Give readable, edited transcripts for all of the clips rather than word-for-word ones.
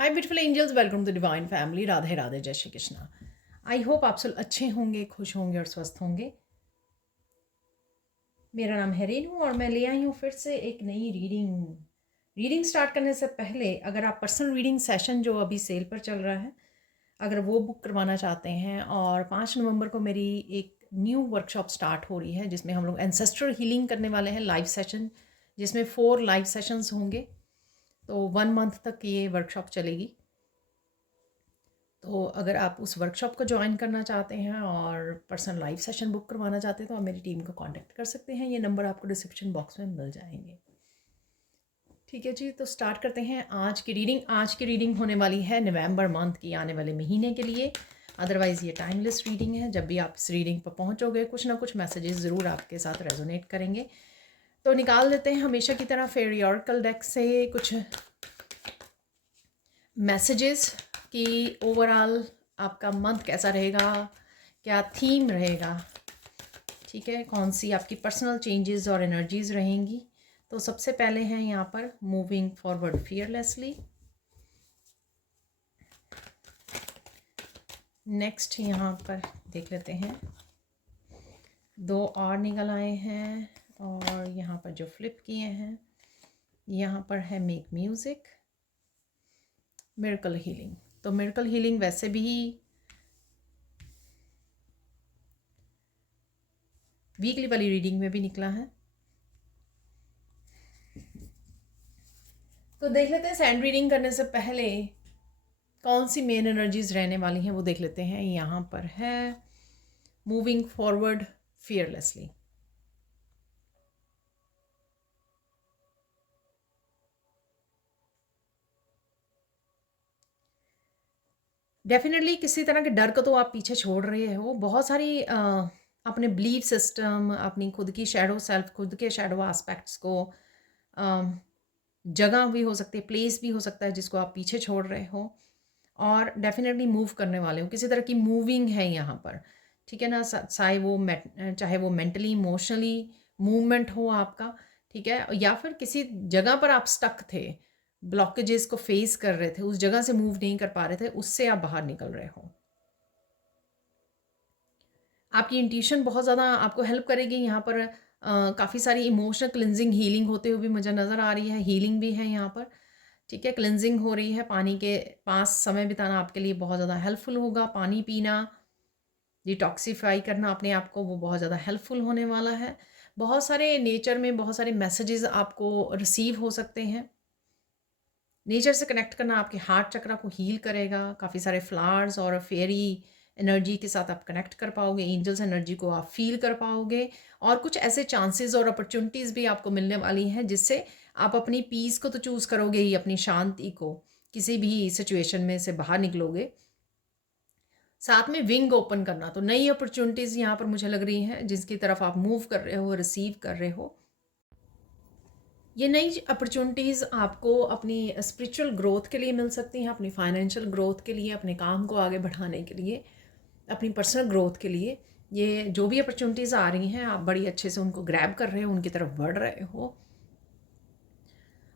Hi beautiful angels, welcome to divine family. Radhe Radhe, जय Shri Krishna. I hope आप सब अच्छे होंगे, खुश होंगे और स्वस्थ होंगे। मेरा नाम है रेनू और मैं ले आई हूँ फिर से एक नई रीडिंग स्टार्ट करने से पहले, अगर आप पर्सनल रीडिंग सेशन जो अभी सेल पर चल रहा है, अगर वो बुक करवाना चाहते हैं, और 5 नवंबर को मेरी एक न्यू वर्कशॉप स्टार्ट हो रही है जिसमें हम लोग एंसेस्ट्रल हीलिंग करने वाले हैं, लाइव सेशन, जिसमें 4 लाइव सेशंस होंगे। तो 1 मंथ तक ये वर्कशॉप चलेगी। तो अगर आप उस वर्कशॉप को ज्वाइन करना चाहते हैं और पर्सनल लाइव सेशन बुक करवाना चाहते हैं तो आप मेरी टीम को कांटेक्ट कर सकते हैं। ये नंबर आपको डिस्क्रिप्शन बॉक्स में मिल जाएंगे। ठीक है जी, तो स्टार्ट करते हैं आज की रीडिंग। आज की रीडिंग होने वाली है नवंबर मंथ की, आने वाले महीने के लिए। अदरवाइज़ ये टाइमलेस रीडिंग है। जब भी आप इस रीडिंग पर पहुंचोगे, कुछ ना कुछ मैसेजेस ज़रूर आपके साथ रेजोनेट करेंगे। तो निकाल लेते हैं हमेशा की तरह फेयरी ऑरेकल डेक से कुछ मैसेजेस कि ओवरऑल आपका मंथ कैसा रहेगा, क्या थीम रहेगा, ठीक है, कौन सी आपकी पर्सनल चेंजेस और एनर्जीज रहेंगी। तो सबसे पहले हैं यहाँ पर मूविंग फॉरवर्ड फियरलेसली। नेक्स्ट यहाँ पर देख लेते हैं, 2 और निकल आए हैं और यहाँ पर जो फ्लिप किए हैं, यहाँ पर है मेक म्यूज़िक, मिरेकल हीलिंग। तो मिरेकल हीलिंग वैसे भी वीकली वाली रीडिंग में भी निकला है। तो देख लेते हैं सैंड रीडिंग करने से पहले कौन सी मेन एनर्जीज रहने वाली हैं, वो देख लेते हैं। यहाँ पर है मूविंग फॉरवर्ड फियरलेसली। डेफिनेटली किसी तरह के डर को तो आप पीछे छोड़ रहे हो। बहुत सारी अपने बिलीफ सिस्टम, अपनी खुद की शैडो सेल्फ, खुद के शैडो एस्पेक्ट्स को, जगह भी हो सकती है, प्लेस भी हो सकता है जिसको आप पीछे छोड़ रहे हो, और डेफिनेटली मूव करने वाले हो। किसी तरह की मूविंग है यहाँ पर, ठीक है ना। चाहे वो मेंटली इमोशनली मूवमेंट हो आपका, ठीक है, या फिर किसी जगह पर आप स्टक थे, ब्लॉकेजेस को फेस कर रहे थे, उस जगह से मूव नहीं कर पा रहे थे, उससे आप बाहर निकल रहे हो। आपकी इंट्यूशन बहुत ज़्यादा आपको हेल्प करेगी यहाँ पर। काफ़ी सारी इमोशनल क्लिनजिंग हीलिंग होते हुए भी मुझे नज़र आ रही है। हीलिंग भी है यहाँ पर, ठीक है, क्लिनजिंग हो रही है। पानी के पास समय बिताना आपके लिए बहुत ज़्यादा हेल्पफुल होगा। पानी पीना, डिटॉक्सीफाई करना अपने आप को, वो बहुत ज़्यादा हेल्पफुल होने वाला है। बहुत सारे नेचर में बहुत सारे मैसेजेस आपको रिसीव हो सकते हैं। नेचर से कनेक्ट करना आपके हार्ट चक्रा को हील करेगा। काफ़ी सारे फ्लावर्स और फेरी एनर्जी के साथ आप कनेक्ट कर पाओगे, एंजल्स एनर्जी को आप फील कर पाओगे, और कुछ ऐसे चांसेस और अपॉर्चुनिटीज़ भी आपको मिलने वाली हैं जिससे आप अपनी पीस को तो चूज़ करोगे ही, अपनी शांति को, किसी भी सिचुएशन में से बाहर निकलोगे। साथ में विंग ओपन करना, तो नई अपॉर्चुनिटीज़ यहाँ पर मुझे लग रही हैं जिसकी तरफ आप मूव कर रहे हो, रिसीव कर रहे हो। ये नई अपॉर्चुनिटीज़ आपको अपनी स्पिरिचुअल ग्रोथ के लिए मिल सकती हैं, अपनी फाइनेंशियल ग्रोथ के लिए, अपने काम को आगे बढ़ाने के लिए, अपनी पर्सनल ग्रोथ के लिए। ये जो भी अपॉर्चुनिटीज़ आ रही हैं, आप बड़ी अच्छे से उनको ग्रैब कर रहे हो, उनकी तरफ बढ़ रहे हो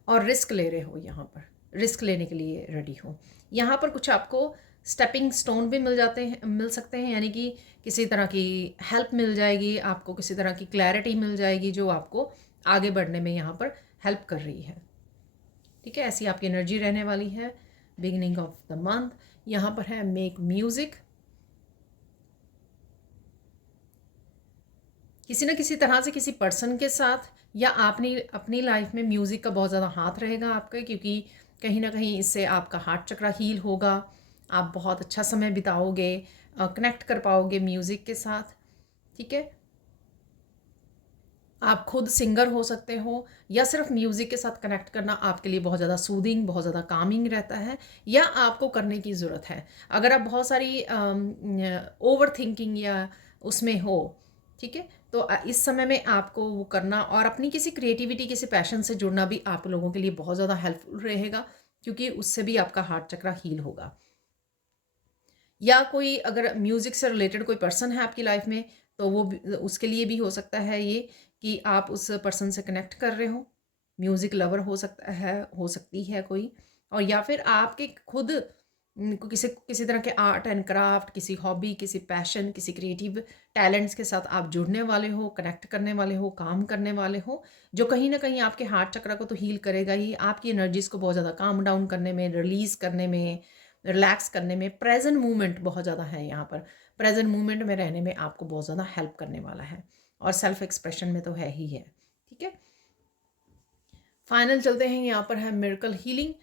और रिस्क ले रहे हो। यहाँ पर रिस्क लेने के लिए रेडी हो। यहाँ पर कुछ आपको स्टेपिंग स्टोन भी मिल सकते हैं, यानी कि किसी तरह की हेल्प मिल जाएगी आपको, किसी तरह की क्लैरिटी मिल जाएगी जो आपको आगे बढ़ने में यहाँ पर हेल्प कर रही है, ठीक है। ऐसी आपकी एनर्जी रहने वाली है बिगिनिंग ऑफ द मंथ। यहाँ पर है मेक म्यूज़िक। किसी न किसी तरह से किसी पर्सन के साथ या आपने अपनी लाइफ में म्यूज़िक का बहुत ज़्यादा हाथ रहेगा आपका, क्योंकि कहीं ना कहीं इससे आपका हार्ट चक्रा हील होगा। आप बहुत अच्छा समय बिताओगे, कनेक्ट कर पाओगे म्यूज़िक के साथ, ठीक है। आप खुद सिंगर हो सकते हो, या सिर्फ म्यूज़िक के साथ कनेक्ट करना आपके लिए बहुत ज़्यादा सूदिंग, बहुत ज़्यादा कामिंग रहता है, या आपको करने की ज़रूरत है। अगर आप बहुत सारी ओवर थिंकिंग या उसमें हो, ठीक है, तो इस समय में आपको वो करना और अपनी किसी क्रिएटिविटी, किसी पैशन से जुड़ना भी आप लोगों के लिए बहुत ज़्यादा हेल्पफुल रहेगा, क्योंकि उससे भी आपका हार्ट चक्रा हील होगा। या कोई अगर म्यूज़िक से रिलेटेड कोई पर्सन है आपकी लाइफ में, तो वो उसके लिए भी हो सकता है ये कि आप उस पर्सन से कनेक्ट कर रहे हो। म्यूज़िक लवर हो सकता है, हो सकती है कोई, और या फिर आपके खुद को किसी किसी तरह के आर्ट एंड क्राफ्ट, किसी हॉबी, किसी पैशन, किसी क्रिएटिव टैलेंट्स के साथ आप जुड़ने वाले हो, कनेक्ट करने वाले हो, काम करने वाले हो, जो कहीं न कहीं आपके हार्ट चक्र को तो हील करेगा ही, आपकी एनर्जीज़ को बहुत ज़्यादा काम डाउन करने में, रिलीज़ करने में, रिलैक्स करने में, प्रेज़ेंट मूवमेंट बहुत ज़्यादा है यहाँ पर। प्रेज़ेंट मूवमेंट में रहने में आपको बहुत ज़्यादा हेल्प करने वाला है और सेल्फ एक्सप्रेशन में तो है ही है। ठीक है? फाइनल चलते हैं, यहाँ पर है मिरेकल हीलिंग।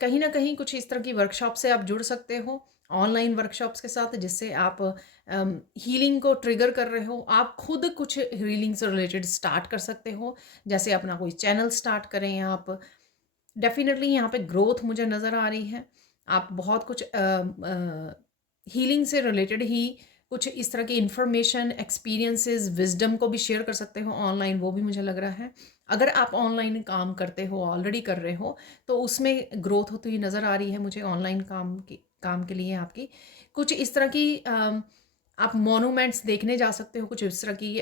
कहीं ना कहीं कुछ इस तरह की वर्कशॉप से आप जुड़ सकते हो, ऑनलाइन वर्कशॉप्स के साथ, जिससे आप हीलिंग को ट्रिगर कर रहे हो। आप खुद कुछ हीलिंग से रिलेटेड स्टार्ट कर सकते हो, जैसे अपना कोई चैनल स्टार्ट करें आप। डेफिनेटली यहाँ पे ग्रोथ मुझे नज़र आ रही है। आप बहुत कुछ हीलिंग से रिलेटेड ही कुछ इस तरह की इंफॉर्मेशन, एक्सपीरियंसेस, विजडम को भी शेयर कर सकते हो ऑनलाइन, वो भी मुझे लग रहा है। अगर आप ऑनलाइन काम करते हो, ऑलरेडी कर रहे हो, तो उसमें ग्रोथ होती हुई नज़र आ रही है मुझे ऑनलाइन काम के लिए आपकी। कुछ इस तरह की आप मोनूमेंट्स देखने जा सकते हो, कुछ इस तरह की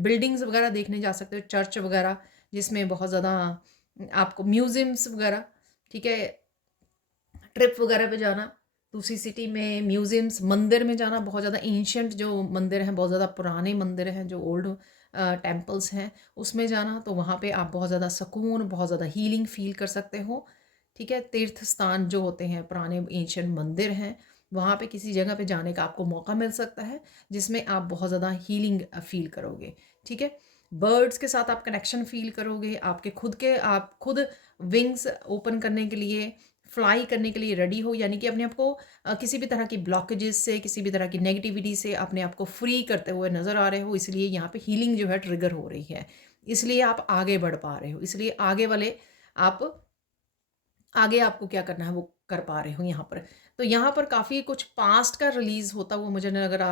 बिल्डिंग्स वगैरह देखने जा सकते हो, चर्च वगैरह, जिसमें बहुत ज़्यादा आपको म्यूज़ियम्स वगैरह, ठीक है, ट्रिप वगैरह पे जाना, दूसरी सिटी में म्यूज़ियम्स, मंदिर में जाना, बहुत ज़्यादा एंशिएंट जो मंदिर हैं, बहुत ज़्यादा पुराने मंदिर हैं, जो ओल्ड टेम्पल्स हैं, उसमें जाना, तो वहाँ पे आप बहुत ज़्यादा सुकून, बहुत ज़्यादा हीलिंग फ़ील कर सकते हो। ठीक है? तीर्थ स्थान जो होते हैं, पुराने एंशिएंट मंदिर हैं, वहाँ पे किसी जगह पे जाने का आपको मौका मिल सकता है, जिसमें आप बहुत ज़्यादा हीलिंग फ़ील करोगे। ठीक है? बर्ड्स के साथ आप कनेक्शन फ़ील करोगे, आप खुद विंग्स ओपन करने के लिए, फ्लाई करने के लिए रेडी हो, यानी कि अपने आप को किसी भी तरह की ब्लॉकेजेस से, किसी भी तरह की नेगेटिविटी से अपने आप को फ्री करते हुए नज़र आ रहे हो, इसलिए यहाँ पे हीलिंग जो है ट्रिगर हो रही है। इसलिए आप आगे बढ़ पा रहे हो, इसलिए आप आगे आपको क्या करना है वो कर पा रहे हो यहाँ पर। तो यहाँ पर काफ़ी कुछ पास्ट का रिलीज़ होता हुआ मुझे नज़र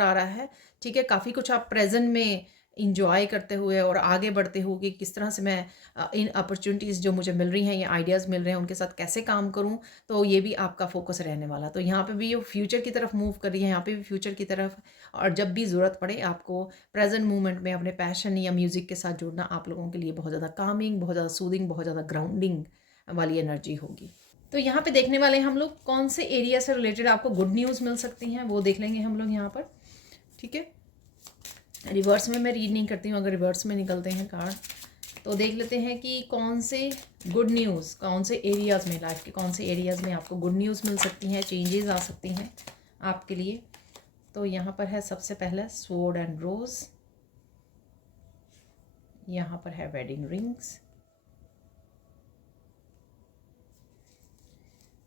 आ रहा है। ठीक है? काफ़ी कुछ आप प्रेज़ेंट में एन्जॉय करते हुए और आगे बढ़ते हुए कि किस तरह से मैं इन अपॉर्च्युनिटीज़ जो मुझे मिल रही हैं, ये आइडियाज़ मिल रहे हैं, उनके साथ कैसे काम करूँ, तो ये भी आपका फ़ोकस रहने वाला। तो यहाँ पे भी ये फ्यूचर की तरफ मूव कर रही है, यहाँ पे भी फ्यूचर की तरफ, और जब भी ज़रूरत पड़े आपको प्रेज़ेंट मोमेंट में अपने पैशन या म्यूज़िक के साथ जुड़ना आप लोगों के लिए बहुत ज़्यादा कामिंग, बहुत ज़्यादा सूदिंग, बहुत ज़्यादा ग्राउंडिंग वाली एनर्जी होगी। तो यहाँ पे देखने वाले हैं हम लोग कौन से एरिया से रिलेटेड आपको गुड न्यूज़ मिल सकती हैं, वो देख लेंगे हम लोग यहाँ पर। ठीक है? रिवर्स में मैं रीड नहीं करती हूँ, अगर रिवर्स में निकलते हैं कार्ड तो देख लेते हैं कि कौन से गुड न्यूज़, कौन से एरियाज़ में, लाइफ के कौन से एरियाज़ में आपको गुड न्यूज़ मिल सकती हैं, चेंजेस आ सकती हैं आपके लिए। तो यहाँ पर है सबसे पहला स्वॉर्ड एंड रोज़, यहाँ पर है वेडिंग रिंग्स,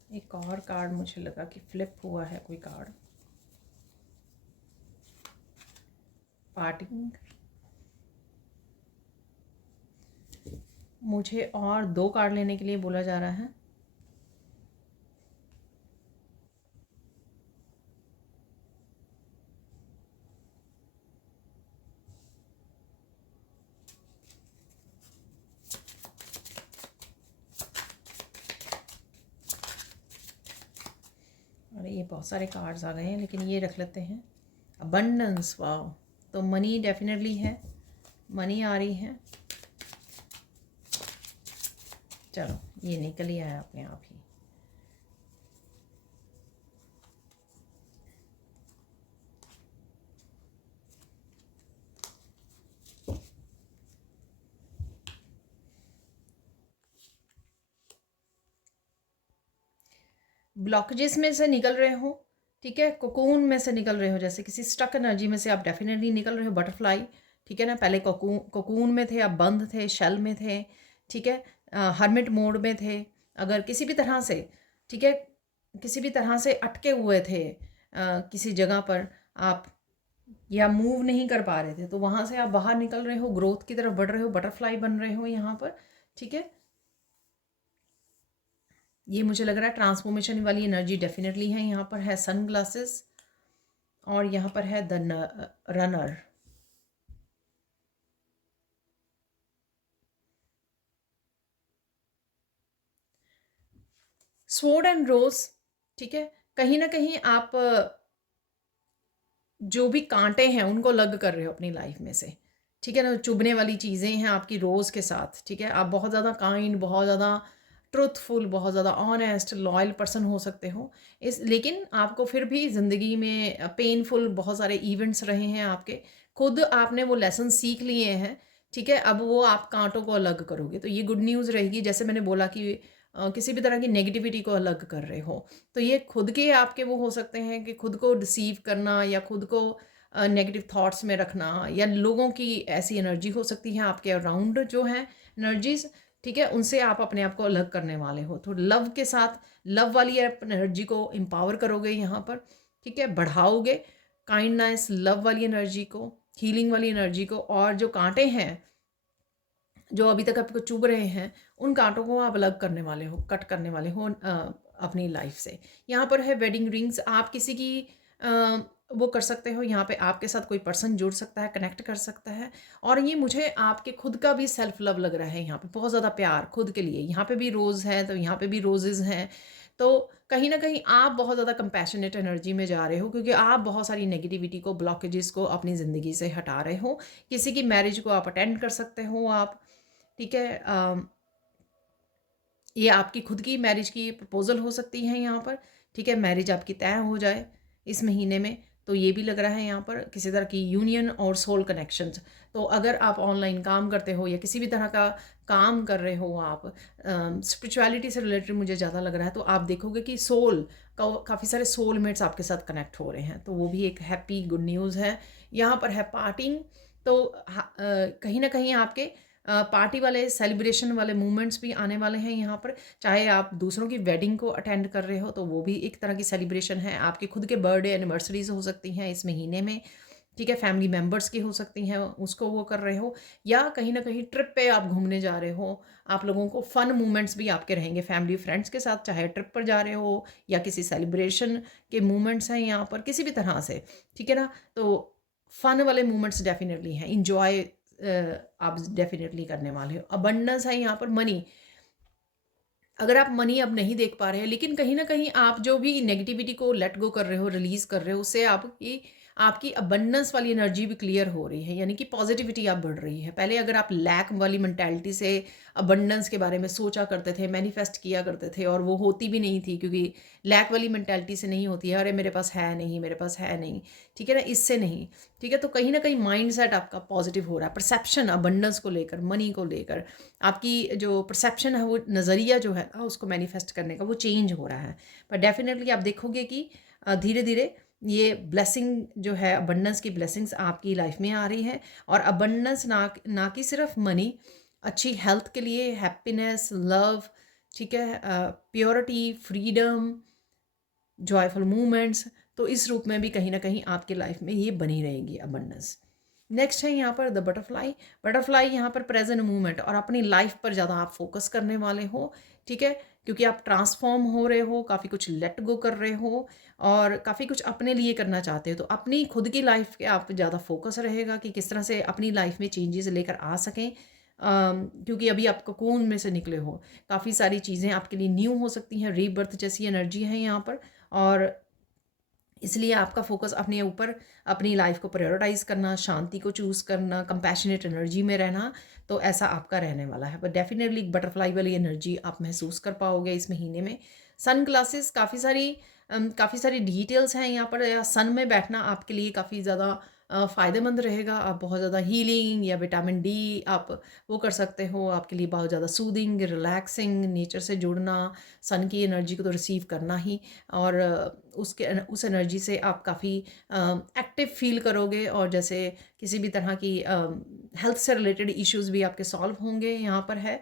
एक और कार्ड मुझे लगा कि फ्लिप हुआ है कोई कार्ड, पार्टिंग। मुझे और 2 कार्ड लेने के लिए बोला जा रहा है। अरे ये बहुत सारे कार्ड्स आ गए हैं, लेकिन ये रख लेते हैं। अबंडेंस, वाओ, तो मनी डेफिनेटली है, मनी आ रही है। चलो ये निकल ही आया अपने आप ही। ब्लॉकेजेस में से निकल रहे हो, ठीक है, कोकून में से निकल रहे हो, जैसे किसी स्टक एनर्जी में से आप डेफिनेटली निकल रहे हो, बटरफ्लाई। ठीक है ना? पहले कोकून में थे, अब बंद थे, शेल में थे। ठीक है? हर्मिट मोड में थे, अगर किसी भी तरह से, ठीक है, किसी भी तरह से अटके हुए थे किसी जगह पर आप, या मूव नहीं कर पा रहे थे, तो वहाँ से आप बाहर निकल रहे हो, ग्रोथ की तरफ बढ़ रहे हो, बटरफ्लाई बन रहे हो यहाँ पर। ठीक है? ये मुझे लग रहा है ट्रांसफॉर्मेशन वाली एनर्जी डेफिनेटली है। यहाँ पर है सन ग्लासेस और यहाँ पर है द रनर। स्वॉर्ड एंड रोज, ठीक है, कहीं ना कहीं आप जो भी कांटे हैं उनको अलग कर रहे हो अपनी लाइफ में से। ठीक है ना? चुभने वाली चीज़ें हैं आपकी रोज़ के साथ। ठीक है? आप बहुत ज़्यादा काइंड, बहुत ज़्यादा ट्रुथफुल, बहुत ज़्यादा ऑनेस्ट, लॉयल पर्सन हो सकते हो। लेकिन आपको फिर भी ज़िंदगी में पेनफुल बहुत सारे इवेंट्स रहे हैं आपके, खुद आपने वो लेसन सीख लिए हैं, ठीक है? अब वो आप काँटों को अलग करोगे, तो ये गुड न्यूज़ रहेगी। जैसे मैंने बोला कि किसी भी तरह की नेगेटिविटी को अलग कर रहे हो, तो ये खुद के आपके वो हो सकते हैं कि खुद को डिसीव करना या खुद को नेगेटिव थॉट्स में रखना, या लोगों की ऐसी एनर्जी हो सकती है आपके अराउंड जो है एनर्जीज, ठीक है, उनसे आप अपने आप को अलग करने वाले हो। तो लव के साथ, लव वाली आप एनर्जी को एम्पावर करोगे यहाँ पर, ठीक है, बढ़ाओगे काइंडनेस, लव वाली एनर्जी को, हीलिंग वाली एनर्जी को। और जो कांटे हैं जो अभी तक आपको चुभ रहे हैं, उन कांटों को आप अलग करने वाले हो, कट करने वाले हो अपनी लाइफ से। यहाँ पर है वेडिंग रिंग्स, आप किसी की वो कर सकते हो, यहाँ पे आपके साथ कोई पर्सन जुड़ सकता है, कनेक्ट कर सकता है। और ये मुझे आपके खुद का भी सेल्फ लव लग रहा है, यहाँ पे बहुत ज़्यादा प्यार खुद के लिए। यहाँ पे भी रोज़ है तो यहाँ पे भी रोजेज़ हैं। तो कहीं ना कहीं आप बहुत ज़्यादा कंपैशनेट एनर्जी में जा रहे हो, क्योंकि आप बहुत सारी नेगेटिविटी को, ब्लॉकेजेस को अपनी ज़िंदगी से हटा रहे हो। किसी की मैरिज को आप अटेंड कर सकते हो आप, ठीक है। ये आपकी खुद की मैरिज की प्रपोज़ल हो सकती है यहाँ पर, ठीक है, मैरिज आपकी तय हो जाए इस महीने में। तो ये भी लग रहा है यहाँ पर किसी तरह की यूनियन और सोल कनेक्शंस। तो अगर आप ऑनलाइन काम करते हो या किसी भी तरह का काम कर रहे हो आप, स्पिरिचुअलिटी से रिलेटेड मुझे ज़्यादा लग रहा है, तो आप देखोगे कि सोल का काफ़ी सारे सोलमेट्स आपके साथ कनेक्ट हो रहे हैं। तो वो भी एक हैप्पी गुड न्यूज़ है। यहाँ पर है पार्टिंग, तो कहीं ना कहीं आपके पार्टी वाले, सेलिब्रेशन वाले मोमेंट्स भी आने वाले हैं यहाँ पर। चाहे आप दूसरों की वेडिंग को अटेंड कर रहे हो तो वो भी एक तरह की सेलिब्रेशन है। आपके खुद के बर्थडे एनिवर्सरीज हो सकती हैं इस महीने में, ठीक है, फैमिली मेम्बर्स की हो सकती हैं, उसको वो कर रहे हो, या कहीं ना कहीं ट्रिप पे आप घूमने जा रहे हो। आप लोगों को फन मोमेंट्स भी आपके रहेंगे फैमिली फ्रेंड्स के साथ, चाहे ट्रिप पर जा रहे हो या किसी सेलिब्रेशन के मोमेंट्स हैं यहाँ पर, किसी भी तरह से, ठीक है ना। तो फन वाले मोमेंट्स डेफिनेटली हैं, इंजॉय आप डेफिनेटली करने वाले हो। अबंडेंस है यहाँ पर मनी, अगर आप मनी अब नहीं देख पा रहे हैं, लेकिन कहीं ना कहीं आप जो भी नेगेटिविटी को लेट गो कर रहे हो, रिलीज कर रहे हो, उससे आपकी आपकी अबंडेंस वाली एनर्जी भी क्लियर हो रही है, यानी कि पॉजिटिविटी आप बढ़ रही है। पहले अगर आप लैक वाली मेंटालिटी से अबंडेंस के बारे में सोचा करते थे, मैनिफेस्ट किया करते थे, और वो होती भी नहीं थी, क्योंकि लैक वाली मेंटालिटी से नहीं होती है, अरे मेरे पास है नहीं, मेरे पास है नहीं, ठीक है ना, इससे नहीं, ठीक है। तो कहीं ना कहीं माइंड सेट आपका पॉजिटिव हो रहा है, परसेप्शन अबंडेंस को लेकर, मनी को लेकर, आपकी जो परसेप्शन है, वो नज़रिया जो है ना उसको मैनिफेस्ट करने का, वो चेंज हो रहा है। पर डेफिनेटली आप देखोगे कि धीरे धीरे ये ब्लेसिंग जो है, अबंडेंस की ब्लेसिंग्स आपकी लाइफ में आ रही है। और अबंडेंस ना कि सिर्फ मनी, अच्छी हेल्थ के लिए, हैप्पीनेस, लव, ठीक है, प्योरिटी, फ्रीडम, जॉयफुल मूवमेंट्स, तो इस रूप में भी कहीं ना कहीं आपकी लाइफ में ये बनी रहेगी अबंडेंस। नेक्स्ट है यहाँ पर द बटरफ्लाई। बटरफ्लाई यहाँ पर प्रेजेंट मूवमेंट और अपनी लाइफ पर ज़्यादा आप फोकस करने वाले हो, ठीक है, क्योंकि आप ट्रांसफॉर्म हो रहे हो, काफ़ी कुछ लेट गो कर रहे हो और काफ़ी कुछ अपने लिए करना चाहते हो। तो अपनी खुद की लाइफ के आप ज़्यादा फोकस रहेगा कि किस तरह से अपनी लाइफ में चेंजेस लेकर आ सकें, क्योंकि अभी आप कोकून में से निकले हो, काफ़ी सारी चीज़ें आपके लिए न्यू हो सकती हैं, रीबर्थ जैसी एनर्जी है यहाँ पर। और इसलिए आपका फोकस अपने ऊपर, अपनी लाइफ को प्रायोरिटाइज करना, शांति को चूज़ करना, कंपैशनेट एनर्जी में रहना, तो ऐसा आपका रहने वाला है। बट डेफिनेटली एक वाली एनर्जी आप महसूस कर पाओगे इस महीने में। सन ग्लासेस, काफ़ी सारी डिटेल्स हैं यहाँ पर। सन में बैठना आपके लिए काफ़ी ज़्यादा फ़ायदेमंद रहेगा। आप बहुत ज़्यादा हीलिंग या विटामिन डी आप वो कर सकते हो, आपके लिए बहुत ज़्यादा सूदिंग, रिलैक्सिंग, नेचर से जुड़ना, सन की एनर्जी को तो रिसीव करना ही। और उस एनर्जी से आप काफ़ी एक्टिव फील करोगे, और जैसे किसी भी तरह की हेल्थ से रिलेटेड इश्यूज़ भी आपके सॉल्व होंगे। यहाँ पर है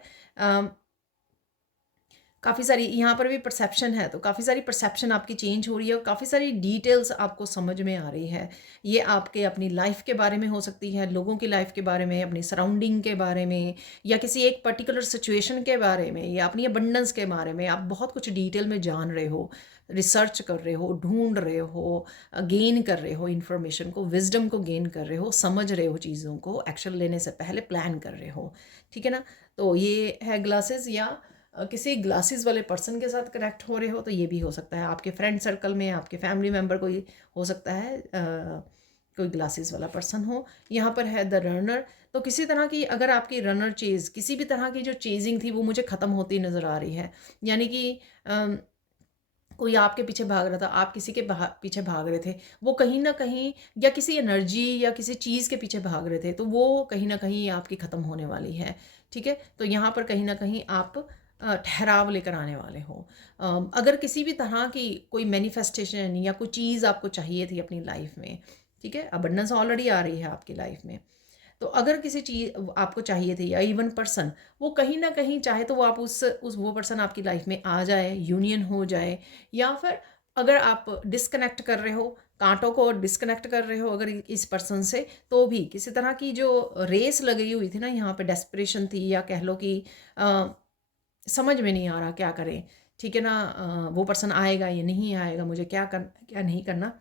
काफ़ी सारी, यहाँ पर भी परसेप्शन है, तो काफ़ी सारी परसेप्शन आपकी चेंज हो रही है और काफ़ी सारी डिटेल्स आपको समझ में आ रही है। ये आपके अपनी लाइफ के बारे में हो सकती है, लोगों की लाइफ के बारे में, अपनी सराउंडिंग के बारे में, या किसी एक पर्टिकुलर सिचुएशन के बारे में, या अपनी अबंडेंस के बारे में। आप बहुत कुछ डिटेल में जान रहे हो, रिसर्च कर रहे हो, ढूंढ रहे हो, गेन कर रहे हो इन्फॉर्मेशन को, विजडम को गेन कर रहे हो, समझ रहे हो चीज़ों को, एक्शन लेने से पहले प्लान कर रहे हो, ठीक है ना। तो ये है ग्लासेस, या किसी ग्लासेस वाले पर्सन के साथ कनेक्ट हो रहे हो, तो ये भी हो सकता है। आपके फ्रेंड सर्कल में आपके फैमिली मेम्बर कोई हो सकता है कोई ग्लासेस वाला पर्सन हो। यहाँ पर है द रनर, तो किसी तरह की अगर आपकी रनर चेज़, किसी भी तरह की जो चेजिंग थी वो मुझे ख़त्म होती नज़र आ रही है। यानी कि कोई आपके पीछे भाग रहा था, आप किसी के पीछे भाग रहे थे, वो कहीं न कहीं या किसी एनर्जी या किसी चीज़ के पीछे भाग रहे थे, तो वो कहीं न कहीं आपकी ख़त्म होने वाली है, ठीक है? तो यहाँ पर कहीं न कहीं आप ठहराव लेकर आने वाले हो। अगर किसी भी तरह की कोई मैनिफेस्टेशन या कोई चीज़ आपको चाहिए थी अपनी लाइफ़ में, ठीक है? अबंडेंस ऑलरेडी आ रही है आपकी लाइफ़ में। तो अगर किसी चीज़ आपको चाहिए थी या इवन पर्सन, वो कहीं न कहीं चाहे तो वो आप उस वो पर्सन आपकी लाइफ में आ जाए, यूनियन हो जाए, या फिर अगर आप डिस्कनेक्ट कर रहे हो, काँटों को डिस्कनेक्ट कर रहे हो अगर इस पर्सन से, तो भी किसी तरह की जो रेस लगी हुई थी ना, यहाँ पे डेस्परेशन थी, या कह लो कि अ, समझ में नहीं आ रहा क्या करें, ठीक है ना? वो पर्सन आएगा या नहीं आएगा, मुझे क्या नहीं करना।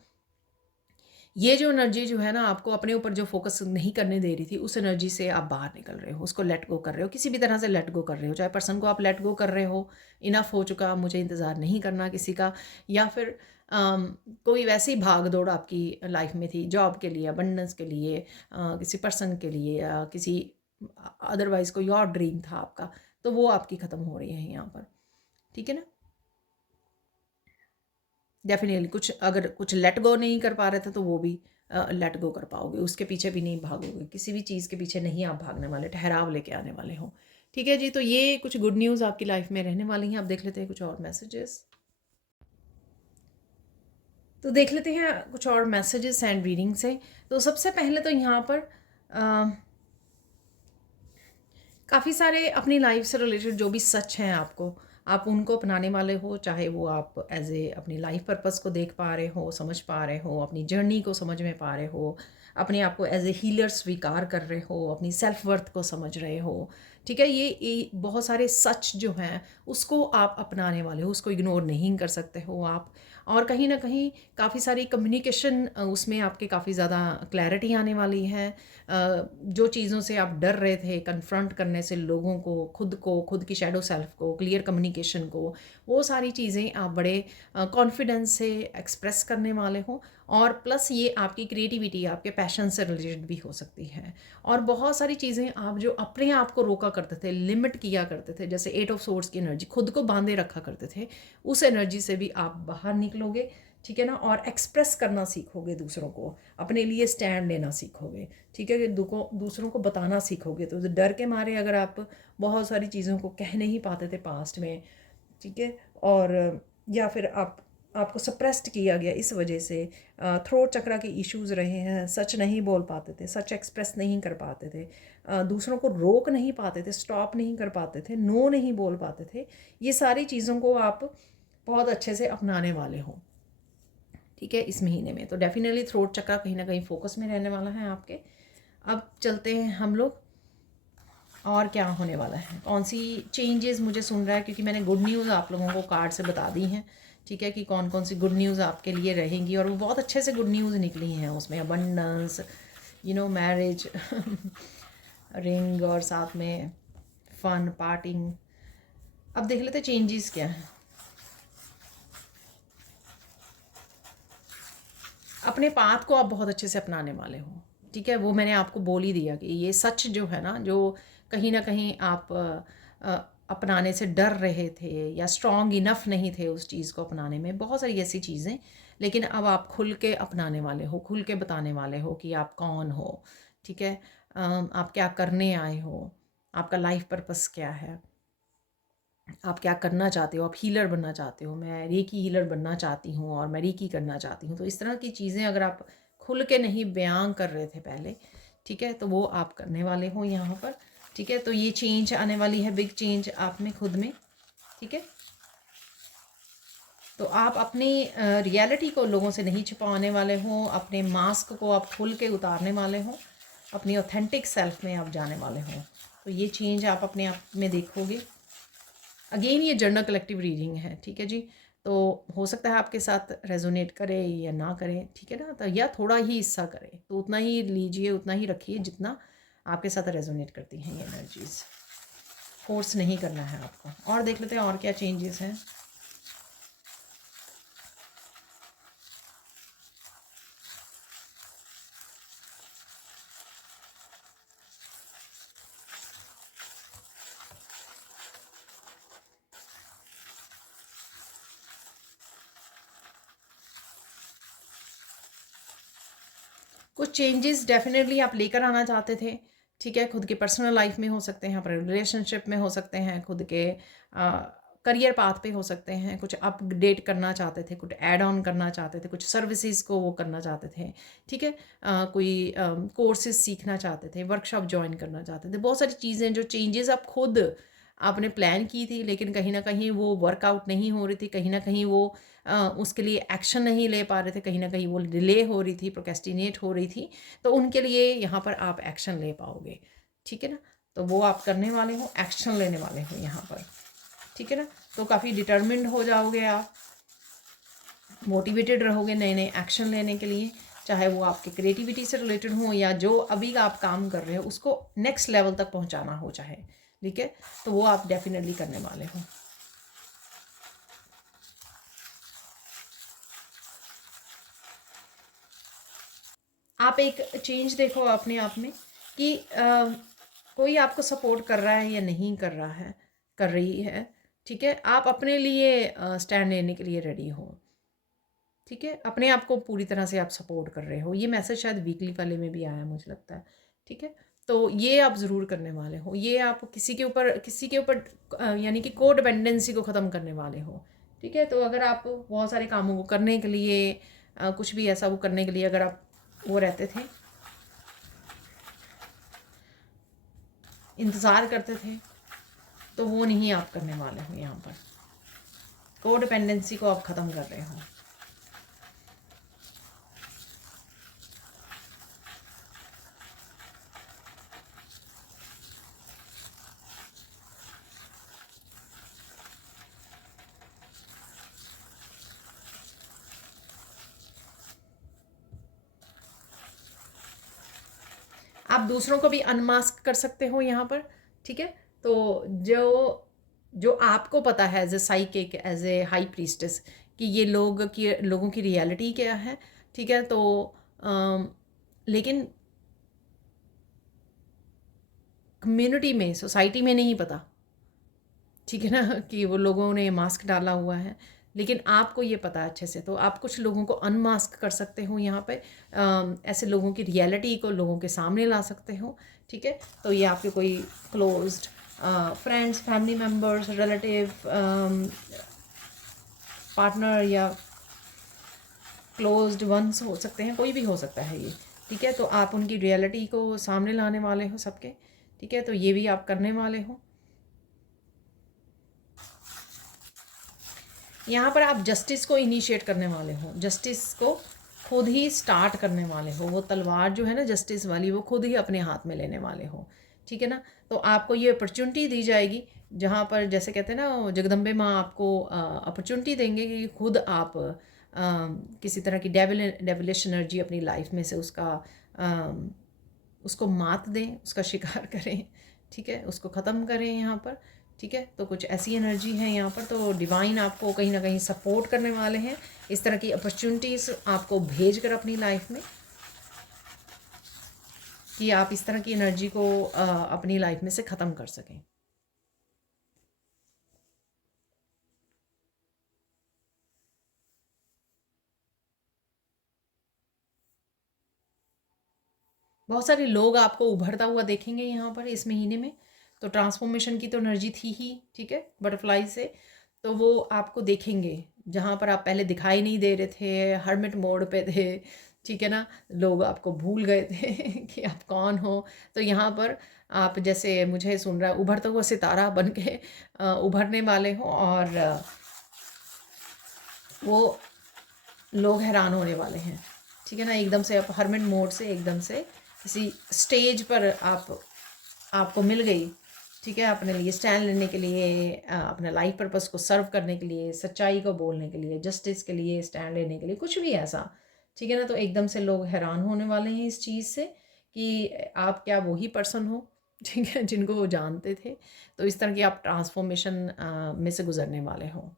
ये जो एनर्जी जो है ना, आपको अपने ऊपर जो फ़ोकस नहीं करने दे रही थी, उस एनर्जी से आप बाहर निकल रहे हो, उसको लेट गो कर रहे हो, किसी भी तरह से लेट गो कर रहे हो। चाहे पर्सन को आप लेट गो कर रहे हो, इनफ हो चुका, मुझे इंतज़ार नहीं करना किसी का, या फिर अम, कोई वैसी भाग-दौड़ आपकी लाइफ़ में थी, जॉब के लिए, अबंडेंस के लिए, किसी पर्सन के लिए, या किसी अदरवाइज़ कोई और ड्रीम था आपका, तो वो आपकी ख़त्म हो रही है यहाँ पर, ठीक है ना? डेफ़िनिटली कुछ अगर कुछ लेट गो नहीं कर पा रहे थे, तो वो भी लेट गो कर पाओगे, उसके पीछे भी नहीं भागोगे, किसी भी चीज़ के पीछे नहीं आप भागने वाले, ठहराव लेके आने वाले हो। ठीक है जी, तो ये कुछ गुड न्यूज़ आपकी लाइफ में रहने वाली हैं। अब देख लेते हैं कुछ और मैसेजेस। तो देख लेते हैं कुछ और मैसेजेस एंड रीडिंग से। तो सबसे पहले तो यहाँ पर काफ़ी सारे अपनी लाइफ से रिलेटेड जो भी सच हैं आपको, आप उनको अपनाने वाले हो, चाहे वो आप एज़ ए अपनी लाइफ पर्पस को देख पा रहे हो, समझ पा रहे हो, अपनी जर्नी को समझ में पा रहे हो, अपने आप को एज़ ए हीलर स्वीकार कर रहे हो, अपनी सेल्फ वर्थ को समझ रहे हो, ठीक है? ये बहुत सारे सच जो हैं, उसको आप अपनाने वाले हो, उसको इग्नोर नहीं कर सकते हो आप। और कहीं न कहीं काफ़ी सारी कम्युनिकेशन उसमें आपके काफ़ी ज़्यादा क्लैरिटी आने वाली है। जो चीज़ों से आप डर रहे थे कन्फ्रंट करने से लोगों को, खुद की शैडो सेल्फ को, क्लियर कम्युनिकेशन को, वो सारी चीज़ें आप बड़े कॉन्फिडेंस से एक्सप्रेस करने वाले हो। और प्लस ये आपकी क्रिएटिविटी, आपके पैशन से रिलेटेड भी हो सकती है। और बहुत सारी चीज़ें आप जो अपने आप को रोका करते थे, लिमिट किया करते थे, जैसे 8 ऑफ सोर्ड्स की एनर्जी, खुद को बांधे रखा करते थे, उस एनर्जी से भी आप बाहर निकलोगे, ठीक है ना? और एक्सप्रेस करना सीखोगे दूसरों को, अपने लिए स्टैंड लेना सीखोगे, ठीक है? कि दूसरों को बताना सीखोगे। तो डर के मारे अगर आप बहुत सारी चीज़ों को कह नहीं पाते थे पास्ट में, ठीक है? और या फिर आपको सप्रेस्ड किया गया इस वजह से, थ्रोट चक्रा के इश्यूज़ रहे हैं, सच नहीं बोल पाते थे, सच एक्सप्रेस नहीं कर पाते थे, दूसरों को रोक नहीं पाते थे, स्टॉप नहीं कर पाते थे, नो नहीं बोल पाते थे। ये सारी चीज़ों को आप बहुत अच्छे से अपनाने वाले हो, ठीक है, इस महीने में। तो डेफिनेटली थ्रोट चक्रा कहीं ना कहीं फोकस में रहने वाला है आपके। अब चलते हैं हम लोग, और क्या होने वाला है, कौन सी चेंजेस मुझे सुन रहा है, क्योंकि मैंने गुड न्यूज़ आप लोगों को कार्ड से बता दी हैं, ठीक है, कि कौन कौन सी गुड न्यूज़ आपके लिए रहेंगी, और वो बहुत अच्छे से गुड न्यूज़ निकली हैं उसमें। अबंडेंस, मैरिज, रिंग, और साथ में फन, पार्टिंग। अब देख लेते चेंजेस क्या है। अपने पाथ को आप बहुत अच्छे से अपनाने वाले हो, ठीक है? वो मैंने आपको बोल ही दिया कि ये सच जो है ना, जो कहीं ना कहीं आप अपनाने से डर रहे थे या स्ट्रॉन्ग इनफ नहीं थे उस चीज़ को अपनाने में, बहुत सारी ऐसी चीज़ें, लेकिन अब आप खुल के अपनाने वाले हो, खुल के बताने वाले हो कि आप कौन हो, ठीक है? आप क्या करने आए हो, आपका लाइफ पर्पस क्या है, आप क्या करना चाहते हो, आप हीलर बनना चाहते हो, मैं रेकी हीलर बनना चाहती हूँ और मैं रेकी करना चाहती हूँ। तो इस तरह की चीज़ें अगर आप खुल के नहीं बयां कर रहे थे पहले, ठीक है, तो वो आप करने वाले हो यहाँ पर, ठीक है? तो ये चेंज आने वाली है, बिग चेंज आप में, खुद में, ठीक है? तो आप अपनी रियलिटी को लोगों से नहीं छुपाने वाले हो, अपने मास्क को आप खुल के उतारने वाले हो, अपनी ऑथेंटिक सेल्फ में आप जाने वाले हो। तो ये चेंज आप अपने आप में देखोगे। अगेन ये जनरल कलेक्टिव रीडिंग है, ठीक है जी? तो हो सकता है आपके साथ रेजोनेट करे या ना करे, ठीक है ना? तो या थोड़ा ही हिस्सा करे, तो उतना ही लीजिए, उतना ही रखिए जितना आपके साथ रेजोनेट करती हैं ये एनर्जीज। फोर्स नहीं करना है आपको। और देख लेते हैं और क्या चेंजेस हैं। कुछ चेंजेस डेफिनेटली आप लेकर आना चाहते थे, ठीक है, खुद के पर्सनल लाइफ में हो सकते हैं, अपने रिलेशनशिप में हो सकते हैं, खुद के करियर पाथ पे हो सकते हैं, कुछ अपडेट करना चाहते थे, कुछ ऐड ऑन करना चाहते थे, कुछ सर्विसेज को वो करना चाहते थे, ठीक है, कोई कोर्सेज सीखना चाहते थे, वर्कशॉप ज्वाइन करना चाहते थे, बहुत सारी चीज़ें जो चेंजेस आप खुद आपने प्लान की थी, लेकिन कहीं ना कहीं वो वर्कआउट नहीं हो रही थी, कहीं ना कहीं वो उसके लिए एक्शन नहीं ले पा रहे थे, कहीं ना कहीं वो डिले हो रही थी, प्रोकेस्टिनेट हो रही थी, तो उनके लिए यहाँ पर आप एक्शन ले पाओगे, ठीक है ना। तो वो आप करने वाले हो, एक्शन लेने वाले हो यहाँ पर, ठीक है ना। तो काफ़ी डिटर्मिन्ड हो जाओगे आप, मोटिवेटेड रहोगे नए नए एक्शन लेने के लिए, चाहे वो आपके क्रिएटिविटी से रिलेटेड हो या जो अभी आप काम कर रहे हो उसको नेक्स्ट लेवल तक पहुंचाना हो चाहे, ठीक है, तो वो आप डेफिनेटली करने वाले हो। आप एक चेंज देखो अपने आप में कि कोई आपको सपोर्ट कर रहा है या नहीं कर रहा है, कर रही है, ठीक है, आप अपने लिए स्टैंड लेने के लिए रेडी हो, ठीक है, अपने आप को पूरी तरह से आप सपोर्ट कर रहे हो। ये मैसेज शायद वीकली वाले में भी आया मुझे लगता है, ठीक है। तो ये आप ज़रूर करने वाले हो, ये आप किसी के ऊपर यानी कि को डिपेंडेंसी को ख़त्म करने वाले हो, ठीक है। तो अगर आप बहुत सारे कामों को करने के लिए कुछ भी ऐसा वो करने के लिए अगर आप वो रहते थे, इंतज़ार करते थे, तो वो नहीं आप करने वाले हो। यहाँ पर को डिपेंडेंसी को आप ख़त्म कर रहे हो। आप दूसरों को भी अनमास्क कर सकते हो यहाँ पर, ठीक है। तो जो जो आपको पता है as a psychic, as a high priestess, कि ये लोगों की रियलिटी क्या है, ठीक है। तो लेकिन कम्युनिटी में, सोसाइटी में नहीं पता, ठीक है ना, कि वो लोगों ने मास्क डाला हुआ है, लेकिन आपको ये पता है अच्छे से, तो आप कुछ लोगों को अनमास्क कर सकते हो यहाँ पे, ऐसे लोगों की रियलिटी को लोगों के सामने ला सकते हो, ठीक है। तो ये आपके कोई closed friends, family members, relative, partner या क्लोज्ड वंस हो सकते हैं, कोई भी हो सकता है ये, ठीक है। तो आप उनकी रियलिटी को सामने लाने वाले हो सबके, ठीक है। तो ये भी आप करने वाले हो। यहाँ पर आप जस्टिस को इनिशिएट करने वाले हो, जस्टिस को खुद ही स्टार्ट करने वाले हो, वो तलवार जो है ना जस्टिस वाली, वो खुद ही अपने हाथ में लेने वाले हो, ठीक है ना। तो आपको ये अपॉर्चुनिटी दी जाएगी, जहाँ पर जैसे कहते हैं ना जगदम्बे माँ आपको अपॉर्चुनिटी देंगे कि खुद आप किसी तरह की डेविलिश एनर्जी अपनी लाइफ में से उसको मात दें, उसका शिकार करें, ठीक है, उसको ख़त्म करें यहाँ पर, ठीक है। तो कुछ ऐसी एनर्जी है यहाँ पर, तो डिवाइन आपको कहीं ना कहीं सपोर्ट करने वाले हैं, इस तरह की अपॉर्चुनिटीज़ आपको भेज कर अपनी लाइफ में, कि आप इस तरह की एनर्जी को अपनी लाइफ में से ख़त्म कर सकें। बहुत सारे लोग आपको उभरता हुआ देखेंगे यहाँ पर इस महीने में, तो ट्रांसफॉर्मेशन की तो एनर्जी थी ही, ठीक है, बटरफ्लाई से, तो वो आपको देखेंगे जहाँ पर आप पहले दिखाई नहीं दे रहे थे, हर्मिट मोड पे थे, ठीक है ना, लोग आपको भूल गए थे कि आप कौन हो। तो यहाँ पर आप जैसे मुझे सुन रहा है उभरता हुआ सितारा बन के उभरने वाले हो, और वो लोग हैरान होने वाले हैं, ठीक है ना। एकदम से आप हर्मिट मोड से एकदम से किसी स्टेज पर आपको मिल गई, ठीक है, अपने लिए स्टैंड लेने के लिए, अपने लाइफ पर्पस को सर्व करने के लिए, सच्चाई को बोलने के लिए, जस्टिस के लिए स्टैंड लेने के लिए, कुछ भी ऐसा, ठीक है ना। तो एकदम से लोग हैरान होने वाले हैं इस चीज़ से कि आप क्या वही पर्सन हो, ठीक है, जिनको वो जानते थे। तो इस तरह की आप ट्रांसफॉर्मेशन में से गुजरने वाले हो।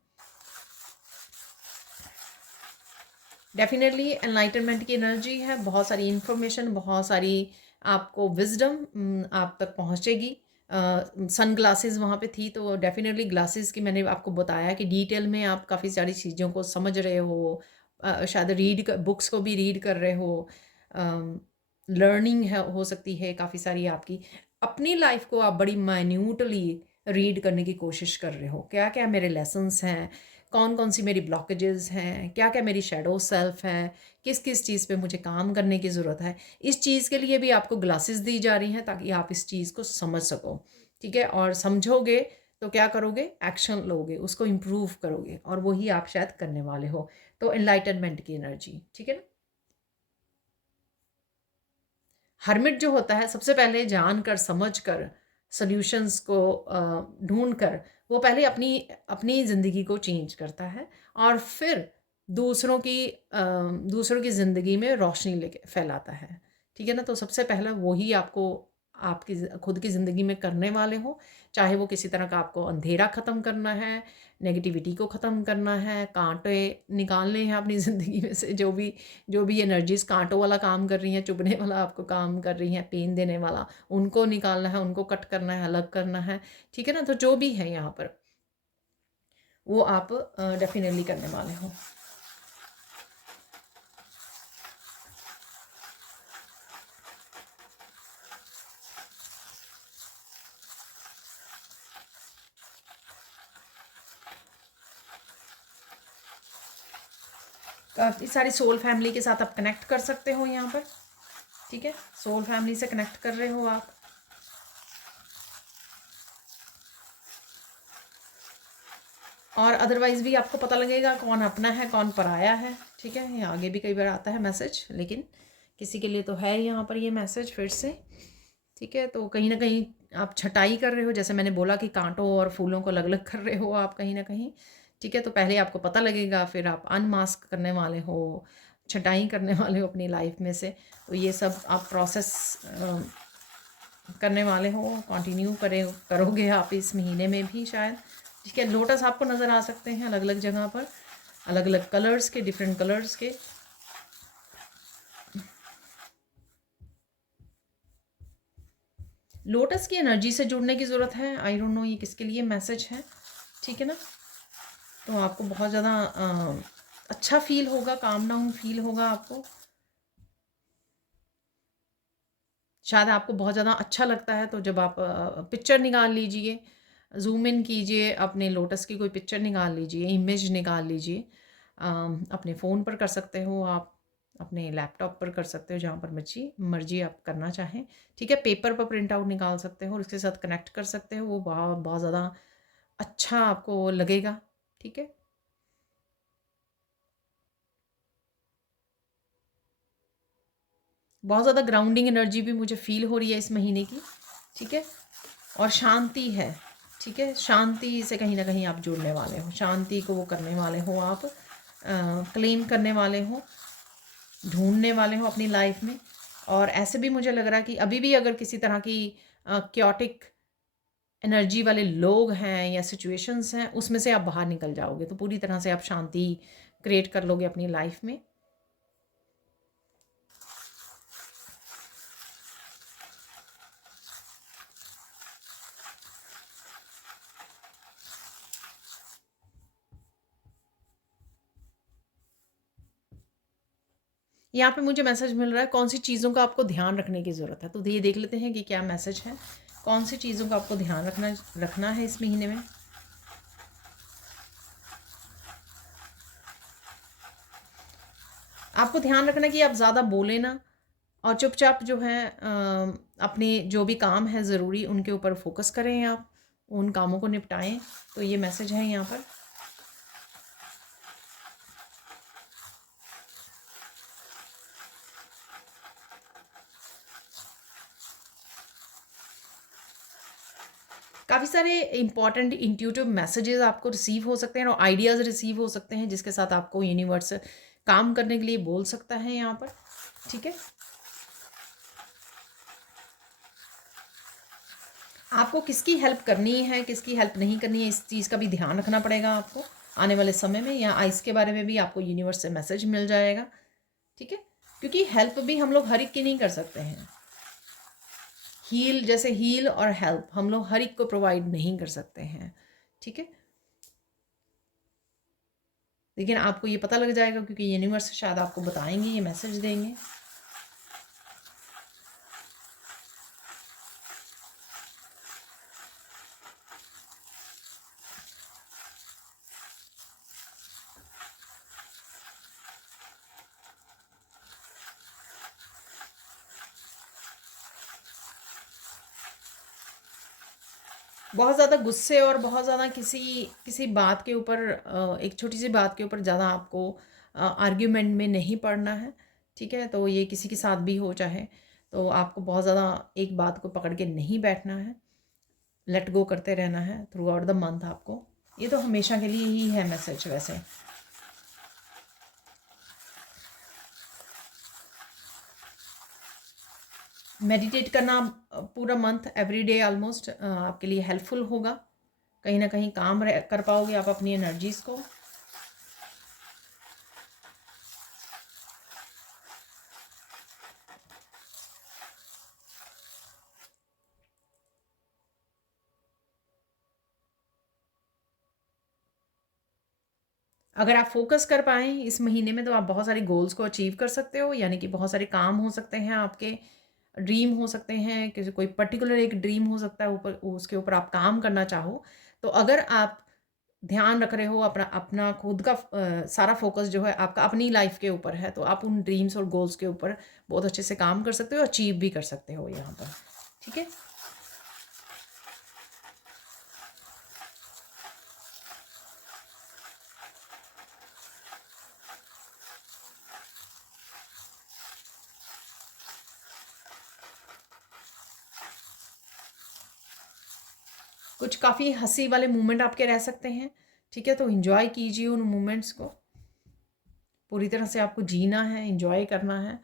डेफिनेटली एनलाइटनमेंट की एनर्जी है, बहुत सारी इंफॉर्मेशन, बहुत सारी आपको विजडम आप तक पहुंचेगी। सन ग्लासेस वहाँ पे थी, तो डेफिनेटली ग्लासेस की मैंने आपको बताया कि डिटेल में आप काफ़ी सारी चीज़ों को समझ रहे हो, शायद बुक्स को भी रीड कर रहे हो, लर्निंग है, हो सकती है काफ़ी सारी आपकी। अपनी लाइफ को आप बड़ी माइन्यूटली रीड करने की कोशिश कर रहे हो, क्या क्या मेरे लेसन्स हैं, कौन कौन सी मेरी ब्लॉकेजेस हैं, क्या क्या मेरी शेडो सेल्फ है, किस किस चीज़ पे मुझे काम करने की ज़रूरत है। इस चीज़ के लिए भी आपको ग्लासेस दी जा रही हैं ताकि आप इस चीज़ को समझ सको, ठीक है। और समझोगे तो क्या करोगे, एक्शन लोगे, उसको इम्प्रूव करोगे, और वही आप शायद करने वाले हो। तो एनलाइटनमेंट की एनर्जी, ठीक है ना। हर्मिट जो होता है, सबसे पहले जानकर समझकर सॉल्यूशंस को ढूंढ कर वो पहले अपनी अपनी ज़िंदगी को चेंज करता है, और फिर दूसरों की दूसरों की ज़िंदगी में रोशनी लेके फैलाता है, ठीक है ना। तो सबसे पहला वही आपको आपकी खुद की ज़िंदगी में करने वाले हो, चाहे वो किसी तरह का आपको अंधेरा ख़त्म करना है, नेगेटिविटी को ख़त्म करना है, कांटे निकालने हैं अपनी ज़िंदगी में से, जो भी एनर्जीज़ काँटों वाला काम कर रही हैं, चुभने वाला आपको काम कर रही हैं, पेन देने वाला, उनको निकालना है, उनको कट करना है, अलग करना है, ठीक है ना। तो जो भी है यहाँ पर वो आप डेफ़िनेटली करने वाले हो। काफ़ी सारी सोल फैमिली के साथ आप कनेक्ट कर सकते हो यहाँ पर, ठीक है। सोल फैमिली से कनेक्ट कर रहे हो आप। और अदरवाइज़ भी आपको पता लगेगा कौन अपना है, कौन पराया है, ठीक है। ये आगे भी कई बार आता है मैसेज, लेकिन किसी के लिए तो है यहाँ पर ये मैसेज फिर से, ठीक है। तो कहीं न कहीं आप छटाई कर रहे हो, जैसे मैंने बोला कि काँटों और फूलों को अलग-अलग कर रहे हो आप कहीं न कहीं, ठीक है। तो पहले आपको पता लगेगा, फिर आप अनमास्क करने वाले हो, छटाई करने वाले हो अपनी लाइफ़ में से। तो ये सब आप प्रोसेस करने वाले हो, कंटिन्यू करोगे आप इस महीने में भी शायद, ठीक है। लोटस आपको नज़र आ सकते हैं अलग अलग जगह पर, अलग अलग कलर्स के, डिफरेंट कलर्स के। लोटस की एनर्जी से जुड़ने की ज़रूरत है। आई डोंट नो ये किसके लिए मैसेज है, ठीक है ना। तो आपको बहुत ज़्यादा अच्छा फील होगा, काम डाउन फील होगा आपको, शायद आपको बहुत ज़्यादा अच्छा लगता है। तो जब आप पिक्चर निकाल लीजिए, ज़ूम इन कीजिए, अपने लोटस की कोई पिक्चर निकाल लीजिए, इमेज निकाल लीजिए। अपने फ़ोन पर कर सकते हो आप, अपने लैपटॉप पर कर सकते हो, जहाँ पर मर्जी मर्जी आप करना चाहें, ठीक है। पेपर पर प्रिंट आउट निकाल सकते हो और उसके साथ कनेक्ट कर सकते हो, वो बहुत बहुत ज़्यादा अच्छा आपको लगेगा, ठीक है। बहुत ज़्यादा ग्राउंडिंग एनर्जी भी मुझे फ़ील हो रही है इस महीने की, ठीक है। और शांति है, ठीक है। शांति से कहीं ना कहीं आप जुड़ने वाले हो, शांति को वो करने वाले हो आप, क्लेम करने वाले हो, ढूंढने वाले हो अपनी लाइफ में। और ऐसे भी मुझे लग रहा है कि अभी भी अगर किसी तरह की क्योटिक एनर्जी वाले लोग हैं या सिचुएशंस हैं, उसमें से आप बाहर निकल जाओगे, तो पूरी तरह से आप शांति क्रिएट कर लोगे अपनी लाइफ में। यहाँ पे मुझे मैसेज मिल रहा है, कौन सी चीज़ों का आपको ध्यान रखने की ज़रूरत है। तो ये देख लेते हैं कि क्या मैसेज है, कौन सी चीज़ों का आपको ध्यान रखना है इस महीने में। आपको ध्यान रखना कि आप ज़्यादा बोले ना, और चुपचाप जो है अपने जो भी काम है ज़रूरी, उनके ऊपर फोकस करें, आप उन कामों को निपटाएं। तो ये मैसेज है यहाँ पर। काफ़ी सारे इंपॉर्टेंट इंट्यूटिव मैसेजेस आपको रिसीव हो सकते हैं और आइडियाज़ रिसीव हो सकते हैं, जिसके साथ आपको यूनिवर्स काम करने के लिए बोल सकता है यहाँ पर, ठीक है। आपको किसकी हेल्प करनी है, किसकी हेल्प नहीं करनी है, इस चीज़ का भी ध्यान रखना पड़ेगा आपको आने वाले समय में। या आइस के बारे में भी आपको यूनिवर्स से मैसेज मिल जाएगा, ठीक है। क्योंकि हेल्प भी हम लोग हर एक की नहीं कर सकते हैं। हील, जैसे हील और हेल्प हम लोग हर एक को प्रोवाइड नहीं कर सकते हैं, ठीक है। लेकिन आपको ये पता लग जाएगा, क्योंकि यूनिवर्स शायद आपको बताएंगे, ये मैसेज देंगे। बहुत ज़्यादा गुस्से और बहुत ज़्यादा किसी किसी बात के ऊपर एक छोटी सी बात के ऊपर ज़्यादा आपको आर्ग्यूमेंट में नहीं पड़ना है। ठीक है, तो ये किसी के साथ भी हो चाहे, तो आपको बहुत ज़्यादा एक बात को पकड़ के नहीं बैठना है, लेट गो करते रहना है थ्रू आउट द मंथ आपको। ये तो हमेशा के लिए ही है मैसेज वैसे। मेडिटेट करना पूरा मंथ एवरी डे ऑलमोस्ट आपके लिए हेल्पफुल होगा। कहीं ना कहीं काम कर पाओगे आप अपनी एनर्जीज़ को। अगर आप फोकस कर पाएँ इस महीने में, तो आप बहुत सारे गोल्स को अचीव कर सकते हो, यानी कि बहुत सारे काम हो सकते हैं आपके, ड्रीम हो सकते हैं, किसी कोई पर्टिकुलर एक ड्रीम हो सकता है, ऊपर उसके ऊपर आप काम करना चाहो। तो अगर आप ध्यान रख रहे हो, अपना अपना खुद का सारा फोकस जो है आपका अपनी लाइफ के ऊपर है, तो आप उन ड्रीम्स और गोल्स के ऊपर बहुत अच्छे से काम कर सकते हो, अचीव भी कर सकते हो यहाँ पर। ठीक है। कुछ काफ़ी हँसी वाले मोमेंट आपके रह सकते हैं। ठीक है, तो एन्जॉय कीजिए उन मोमेंट्स को। पूरी तरह से आपको जीना है, एन्जॉय करना है।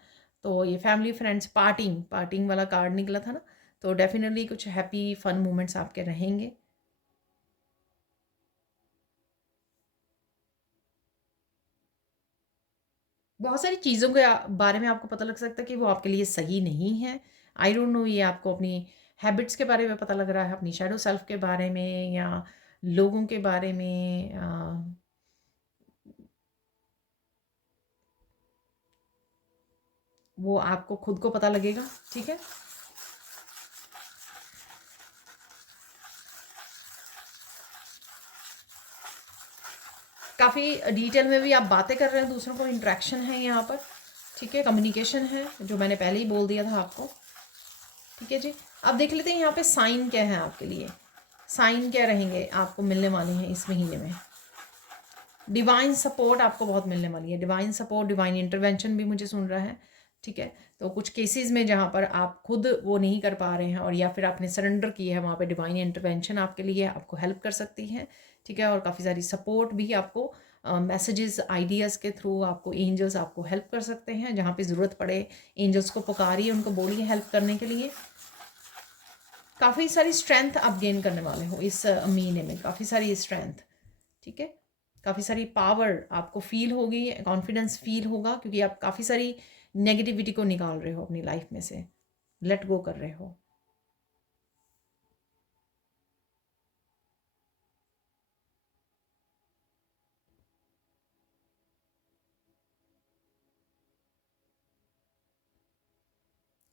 तो ये फैमिली फ्रेंड्स पार्टिंग पार्टिंग वाला कार्ड निकला था ना, तो डेफ़िनेटली कुछ हैप्पी फन मोमेंट्स आपके रहेंगे। बहुत सारी चीज़ों के बारे में आपको पता लग सकता है कि वो आपके लिए सही नहीं है। आई डोंट नो, ये आपको अपनी हैबिट्स के बारे में पता लग रहा है, अपनी शैडो सेल्फ के बारे में, या लोगों के बारे में, वो आपको खुद को पता लगेगा। ठीक है। काफ़ी डिटेल में भी आप बातें कर रहे हैं दूसरों को, इंटरेक्शन है यहाँ पर। ठीक है, कम्युनिकेशन है, जो मैंने पहले ही बोल दिया था आपको। ठीक है जी। अब देख लेते हैं यहाँ पे साइन क्या है आपके लिए। साइन क्या रहेंगे आपको मिलने वाले हैं इस महीने में। डिवाइन सपोर्ट आपको बहुत मिलने वाली है, डिवाइन सपोर्ट, डिवाइन इंटरवेंशन भी मुझे सुन रहा है। ठीक है, तो कुछ केसेस में जहाँ पर आप खुद वो नहीं कर पा रहे हैं, और या फिर आपने सरेंडर किया है, वहाँ पे डिवाइन इंटरवेंशन आपके लिए आपको हेल्प कर सकती है। ठीक है, और काफ़ी सारी सपोर्ट भी आपको मैसेजेस आइडियाज़ के थ्रू आपको एंजल्स आपको हेल्प कर सकते हैं। जहाँ पे ज़रूरत पड़े एंजल्स को पुकारिए, उनको बोलिए हेल्प करने के लिए। काफ़ी सारी स्ट्रेंथ आप गेन करने वाले हो इस महीने में, काफ़ी सारी स्ट्रेंथ। ठीक है, काफ़ी सारी पावर आपको फील होगी, कॉन्फिडेंस फील होगा, क्योंकि आप काफ़ी सारी नेगेटिविटी को निकाल रहे हो अपनी लाइफ में से, लेट गो कर रहे हो।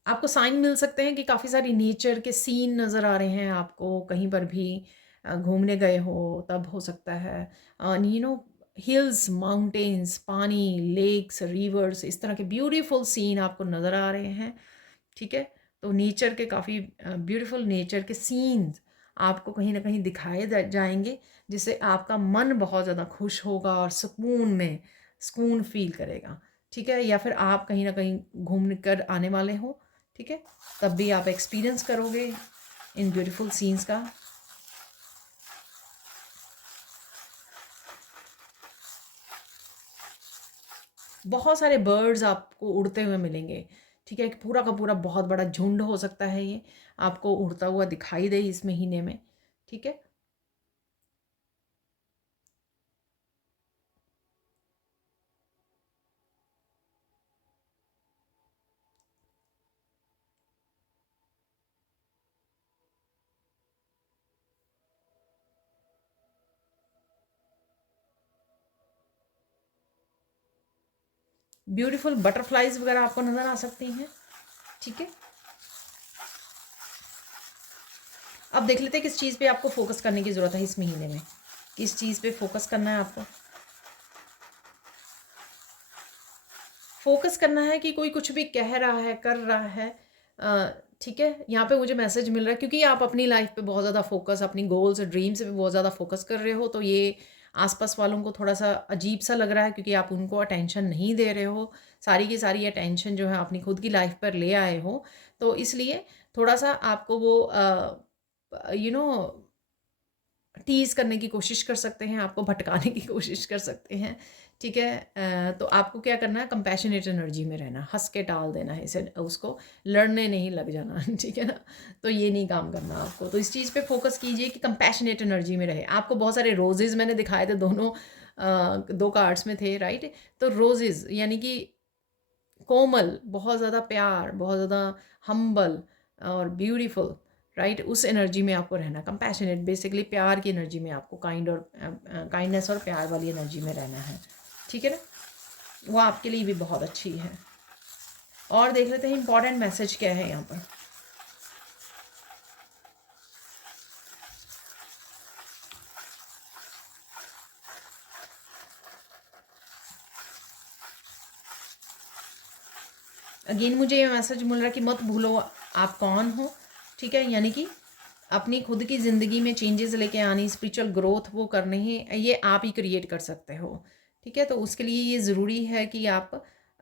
आपको साइन मिल सकते हैं कि काफ़ी सारी नेचर के सीन नज़र आ रहे हैं आपको, कहीं पर भी घूमने गए हो तब हो सकता है, यू नो, हिल्स, माउंटेन्स, पानी, लेक्स, रिवर्स, इस तरह के ब्यूटीफुल सीन आपको नज़र आ रहे हैं। ठीक है, तो नेचर के काफ़ी ब्यूटीफुल नेचर के सीन्स आपको कहीं ना कहीं दिखाए जाएंगे, जिससे आपका मन बहुत ज़्यादा खुश होगा और सुकून में सुकून फील करेगा। ठीक है, या फिर आप कहीं ना कहीं घूम कर आने वाले हो। ठीक है, तब भी आप एक्सपीरियंस करोगे इन ब्यूटीफुल सीन्स का। बहुत सारे बर्ड्स आपको उड़ते हुए मिलेंगे। ठीक है, पूरा का पूरा बहुत बड़ा झुंड हो सकता है ये, आपको उड़ता हुआ दिखाई दे इस महीने में। ठीक है, ब्यूटीफुल बटरफ्लाइज वगैरह आपको नज़र आ सकती हैं। ठीक है, अब देख लेते हैं किस चीज़ पे आपको फोकस करने की ज़रूरत है इस महीने में। किस चीज़ पे फोकस करना है आपको? फोकस करना है कि कोई कुछ भी कह रहा है, कर रहा है, ठीक है, यहाँ पे मुझे मैसेज मिल रहा है क्योंकि आप अपनी लाइफ पे बहुत ज़्यादा फोकस, अपनी गोल्स और ड्रीम्स पे बहुत ज़्यादा फोकस कर रहे हो, तो ये आसपास वालों को थोड़ा सा अजीब सा लग रहा है क्योंकि आप उनको अटेंशन नहीं दे रहे हो। सारी की सारी अटेंशन जो है अपनी खुद की लाइफ पर ले आए हो, तो इसलिए थोड़ा सा आपको वो यू नो टीज़ करने की कोशिश कर सकते हैं, आपको भटकाने की कोशिश कर सकते हैं, ठीक है। तो आपको क्या करना है, कंपैशनेट एनर्जी में रहना, हँस के टाल देना है इसे, उसको लड़ने नहीं लग जाना ठीक है ना। तो ये नहीं काम करना आपको, तो इस चीज़ पे फोकस कीजिए कि कंपैशनेट एनर्जी में रहे। आपको बहुत सारे रोजेज़ मैंने दिखाए थे, दोनों 2 कार्ड्स में थे, राइट। तो रोजेज़ यानी कि कोमल, बहुत ज़्यादा प्यार, बहुत ज़्यादा हम्बल और ब्यूटीफुल, राइट। उस एनर्जी में आपको रहना, कंपैशनेट, बेसिकली प्यार की एनर्जी में आपको काइंडनेस और प्यार वाली एनर्जी में रहना है, ठीक है ना। वो आपके लिए भी बहुत अच्छी है। और देख लेते हैं इंपॉर्टेंट मैसेज क्या है यहाँ पर। अगेन मुझे ये मैसेज मिल रहा है कि मत भूलो आप कौन हो, ठीक है। यानी कि अपनी खुद की ज़िंदगी में चेंजेस लेके आनी, स्पिरिचुअल ग्रोथ वो करने हैं, ये आप ही क्रिएट कर सकते हो, ठीक है। तो उसके लिए ये ज़रूरी है कि आप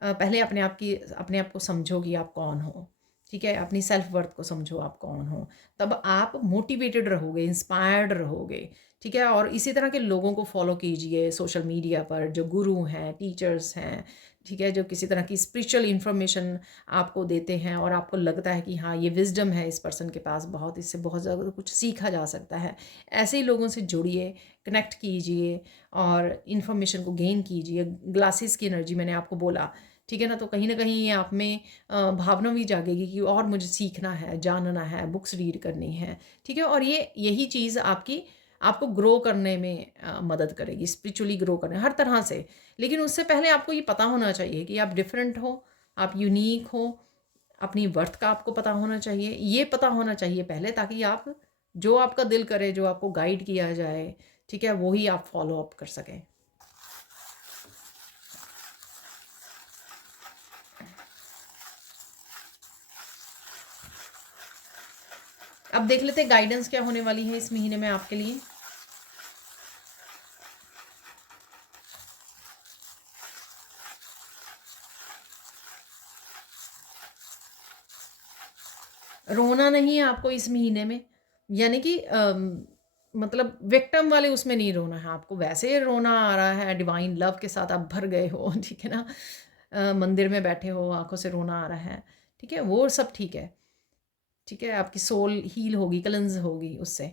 पहले अपने आप को समझो कि आप कौन हो, ठीक है। अपनी सेल्फ वर्थ को समझो आप कौन हो, तब आप मोटिवेटेड रहोगे, इंस्पायर्ड रहोगे, ठीक है। और इसी तरह के लोगों को फॉलो कीजिए सोशल मीडिया पर, जो गुरु हैं, टीचर्स हैं, ठीक है, जो किसी तरह की स्पिरिचुअल इन्फॉर्मेशन आपको देते हैं और आपको लगता है कि हाँ ये विजडम है इस पर्सन के पास बहुत, इससे बहुत ज़्यादा कुछ सीखा जा सकता है। ऐसे ही लोगों से जुड़िए, कनेक्ट कीजिए और इन्फॉर्मेशन को गेन कीजिए। ग्लासेस की एनर्जी मैंने आपको बोला, ठीक है ना। तो कहीं ना कहीं ये आप में भावना भी जागेगी कि और मुझे सीखना है, जानना है, बुक्स रीड करनी है, ठीक है। और यही चीज़ आपको ग्रो करने में मदद करेगी, स्पिरिचुअली ग्रो करने हर तरह से। लेकिन उससे पहले आपको ये पता होना चाहिए कि आप डिफरेंट हो, आप यूनिक हो, अपनी वर्थ का आपको पता होना चाहिए, ये पता होना चाहिए पहले, ताकि आप जो आपका दिल करे, जो आपको गाइड किया जाए, ठीक है, वही आप फॉलो अप कर सकें। अब देख लेते हैं गाइडेंस क्या होने वाली है इस महीने में आपके लिए। रोना नहीं है आपको इस महीने में, यानी कि मतलब विक्टिम वाले उसमें नहीं रोना है आपको, वैसे रोना आ रहा है, डिवाइन लव के साथ आप भर गए हो ठीक है ना। मंदिर में बैठे हो, आंखों से रोना आ रहा है, ठीक है, वो सब ठीक है, ठीक है। आपकी सोल हील होगी, क्लेंज होगी उससे,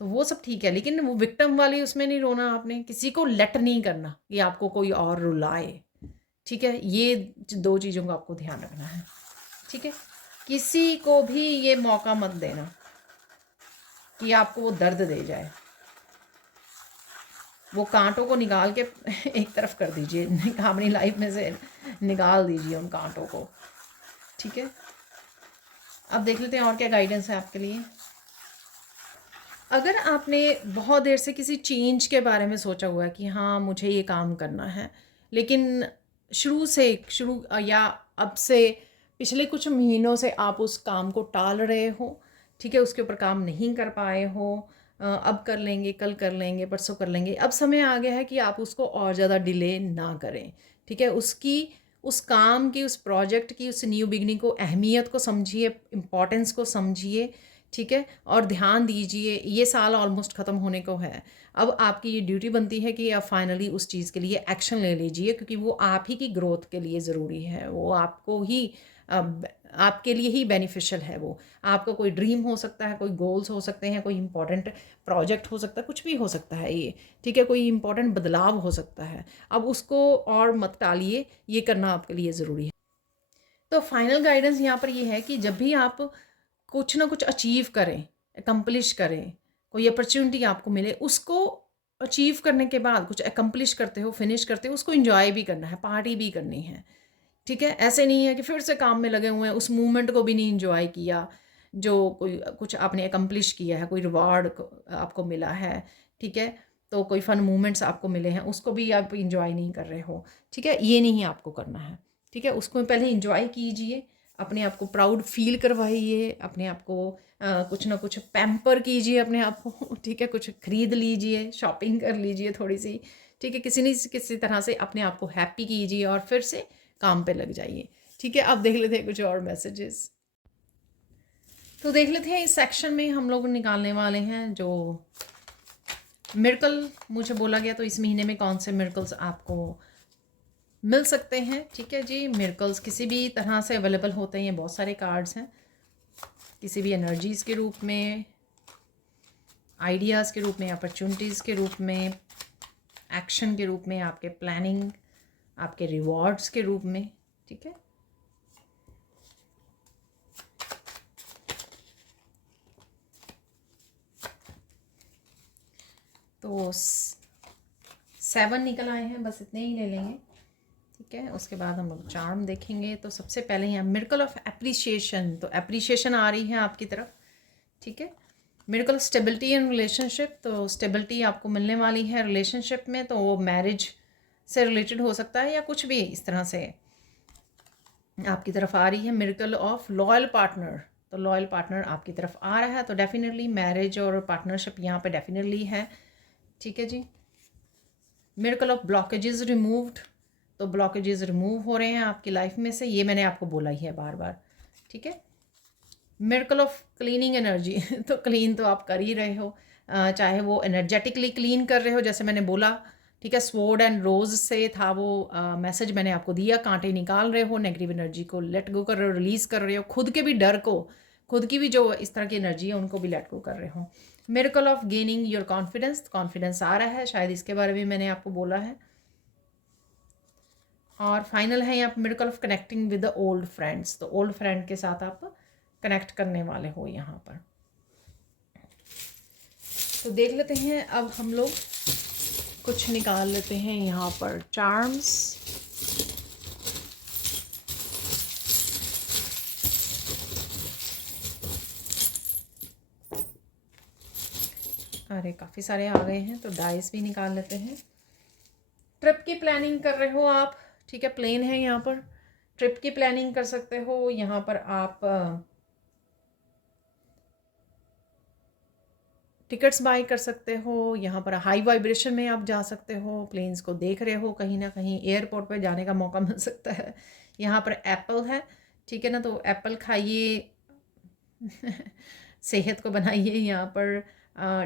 तो वो सब ठीक है। लेकिन वो विक्टिम वाली उसमें नहीं रोना, आपने किसी को लेट नहीं करना कि आपको कोई और रुलाए, ठीक है। ये 2 चीज़ों का आपको ध्यान रखना है, ठीक है। किसी को भी ये मौका मत देना कि आपको वो दर्द दे जाए। वो कांटों को निकाल के एक तरफ कर दीजिए, अपनी लाइफ में से निकाल दीजिए उन कांटों को, ठीक है। अब देख लेते हैं और क्या गाइडेंस है आपके लिए। अगर आपने बहुत देर से किसी चेंज के बारे में सोचा हुआ है कि हाँ मुझे ये काम करना है, लेकिन शुरू या अब से पिछले कुछ महीनों से आप उस काम को टाल रहे हो, ठीक है, उसके ऊपर काम नहीं कर पाए हो, अब कर लेंगे, कल कर लेंगे, परसों कर लेंगे, अब समय आ गया है कि आप उसको और ज़्यादा डिले ना करें, ठीक है। उस काम की, उस प्रोजेक्ट की, उस न्यू बिगनिंग को, अहमियत को समझिए, इम्पॉर्टेंस को समझिए, ठीक है। और ध्यान दीजिए, ये साल ऑलमोस्ट ख़त्म होने को है, अब आपकी ये ड्यूटी बनती है कि आप फाइनली उस चीज़ के लिए एक्शन ले लीजिए, क्योंकि वो आप ही की ग्रोथ के लिए ज़रूरी है, वो आपको ही आपके लिए ही बेनिफिशियल है। वो आपका कोई ड्रीम हो सकता है, कोई गोल्स हो सकते हैं, कोई इंपॉर्टेंट प्रोजेक्ट हो सकता है, कुछ भी हो सकता है ये, ठीक है, कोई इंपॉर्टेंट बदलाव हो सकता है। अब उसको और मत टालिए, ये करना आपके लिए ज़रूरी है। तो फाइनल गाइडेंस यहाँ पर ये है कि जब भी आप कुछ ना कुछ अचीव करें, अकम्प्लिश करें, कोई अपॉर्चुनिटी आपको मिले, उसको अचीव करने के बाद कुछ अकम्प्लिश करते हो, फिनिश करते हो, उसको एंजॉय भी करना है, पार्टी भी करनी है, ठीक है। ऐसे नहीं है कि फिर से काम में लगे हुए हैं, उस मूवमेंट को भी नहीं एंजॉय किया, जो कोई कुछ आपने अकम्प्लिश किया है, कोई रिवार्ड आपको मिला है, ठीक है, तो कोई फन मूवमेंट्स आपको मिले हैं, उसको भी आप इंजॉय नहीं कर रहे हो, ठीक है, ये नहीं आपको करना है, ठीक है। उसको पहले इंजॉय कीजिए, अपने आप को प्राउड फील करवाइए, अपने आप को कुछ ना कुछ पैम्पर कीजिए अपने आप को, ठीक है, कुछ खरीद लीजिए, शॉपिंग कर लीजिए थोड़ी सी, ठीक है, किसी न किसी तरह से अपने आप को हैप्पी कीजिए और फिर से काम पे लग जाइए, ठीक है। अब देख लेते हैं कुछ और मैसेजेस। तो देख लेते हैं इस सेक्शन में हम लोग निकालने वाले हैं जो मिरेकल मुझे बोला गया, तो इस महीने में कौन से मिरेकल्स आपको मिल सकते हैं, ठीक है जी। मिरेकल्स किसी भी तरह से अवेलेबल होते हैं, ये बहुत सारे कार्ड्स हैं, किसी भी एनर्जीज़ के रूप में, आइडियाज़ के रूप में, अपॉर्चुनिटीज़ के रूप में, एक्शन के रूप में, आपके प्लानिंग, आपके रिवॉर्ड्स के रूप में, ठीक है। तो 7 निकल आए हैं, बस इतने ही ले लेंगे, ठीक है। उसके बाद हम लोग चार्म देखेंगे। तो सबसे पहले यहाँ मिरेकल ऑफ एप्रिसिएशन, तो एप्रिसिएशन आ रही है आपकी तरफ, ठीक है। मिरेकल स्टेबिलिटी इन रिलेशनशिप, तो स्टेबिलिटी आपको मिलने वाली है रिलेशनशिप में, तो वो मैरिज से रिलेटेड हो सकता है या कुछ भी इस तरह से आपकी तरफ आ रही है। मिरेकल ऑफ लॉयल पार्टनर, तो लॉयल पार्टनर आपकी तरफ आ रहा है, तो डेफिनेटली मैरिज और पार्टनरशिप यहाँ पे डेफिनेटली है, ठीक है जी। मिरेकल ऑफ ब्लॉकेजेस रिमूव्ड, तो ब्लॉकेजेस रिमूव हो रहे हैं आपकी लाइफ में से, ये मैंने आपको बोला ही है बार बार, ठीक है। मिरेकल ऑफ क्लीनिंग एनर्जी, तो क्लीन तो आप कर ही रहे हो, चाहे वो एनर्जेटिकली क्लीन कर रहे हो जैसे मैंने बोला, ठीक है। स्वॉर्ड एंड रोज से था वो मैसेज मैंने आपको दिया, कांटे निकाल रहे हो, नेगेटिव एनर्जी को लेट गो कर रहे हो, रिलीज कर रहे हो, खुद के भी डर को, खुद की भी जो इस तरह की एनर्जी है उनको भी लेट गो कर रहे हो। Miracle of gaining your confidence, confidence आ रहा है, शायद इसके बारे में मैंने आपको बोला है। और फाइनल है यहाँ miracle of connecting with the old friends, तो ओल्ड फ्रेंड के साथ आप कनेक्ट करने वाले हो यहाँ पर। तो देख लेते हैं, अब हम लोग कुछ निकाल लेते हैं यहाँ पर चार्म्स। अरे काफ़ी सारे आ गए हैं, तो डाइस भी निकाल लेते हैं। ट्रिप की प्लानिंग कर रहे हो आप, ठीक है, प्लेन है यहाँ पर, ट्रिप की प्लानिंग कर सकते हो यहाँ पर आप, टिकट्स बाय कर सकते हो यहाँ पर, हाई वाइब्रेशन में आप जा सकते हो, प्लेन्स को देख रहे हो, कहीं ना कहीं एयरपोर्ट पे जाने का मौका मिल सकता है। यहाँ पर एप्पल है, ठीक है ना, तो एप्पल खाइए सेहत को बनाइए यहाँ पर।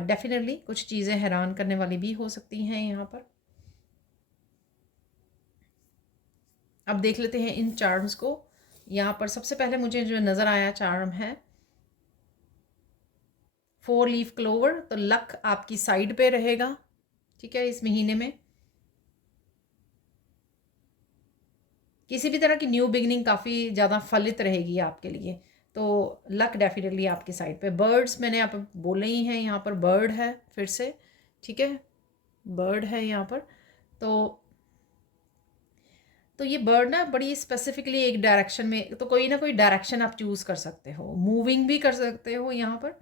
डेफिनेटली कुछ चीज़ें हैरान करने वाली भी हो सकती हैं यहाँ पर। अब देख लेते हैं इन चार्म्स को। यहाँ पर सबसे पहले मुझे जो नज़र आया चार्म है 4 लीफ क्लोवर, तो लक आपकी साइड पे रहेगा, ठीक है। इस महीने में किसी भी तरह की न्यू बिगनिंग काफ़ी ज़्यादा फलित रहेगी आपके लिए, तो लक डेफिनेटली आपकी साइड पे। बर्ड्स मैंने आप बोले ही हैं, यहाँ पर बर्ड है फिर से, ठीक है, बर्ड है यहाँ पर। तो ये बर्ड ना बड़ी स्पेसिफिकली एक डायरेक्शन में, तो कोई ना कोई डायरेक्शन आप चूज़ कर सकते हो, मूविंग भी कर सकते हो यहाँ पर,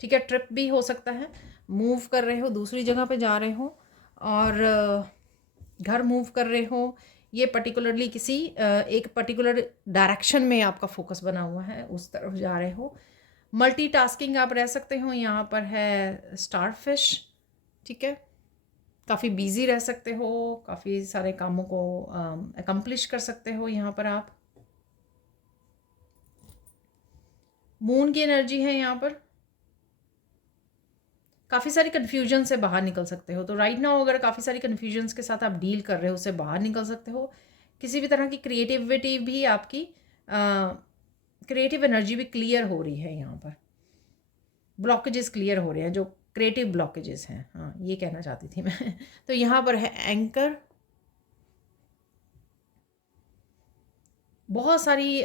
ठीक है। ट्रिप भी हो सकता है, मूव कर रहे हो, दूसरी जगह पे जा रहे हो, और घर मूव कर रहे हो, ये पर्टिकुलरली किसी एक पर्टिकुलर डायरेक्शन में आपका फोकस बना हुआ है, उस तरफ जा रहे हो। मल्टीटास्किंग आप रह सकते हो, यहाँ पर है स्टारफिश, ठीक है। काफ़ी बिजी रह सकते हो, काफ़ी सारे कामों को अकम्प्लिश कर सकते हो यहाँ पर आप। मून की एनर्जी है यहाँ पर, काफ़ी सारी कन्फ्यूजन से बाहर निकल सकते हो, तो राइट नाउ अगर काफ़ी सारी कन्फ्यूजन्स के साथ आप डील कर रहे हो, उससे बाहर निकल सकते हो। किसी भी तरह की क्रिएटिविटी भी आपकी, क्रिएटिव एनर्जी भी क्लियर हो रही है यहाँ पर, ब्लॉकेजेस क्लियर हो रहे हैं जो क्रिएटिव ब्लॉकेजेस हैं, हाँ ये कहना चाहती थी मैं तो यहाँ पर है एंकर, बहुत सारी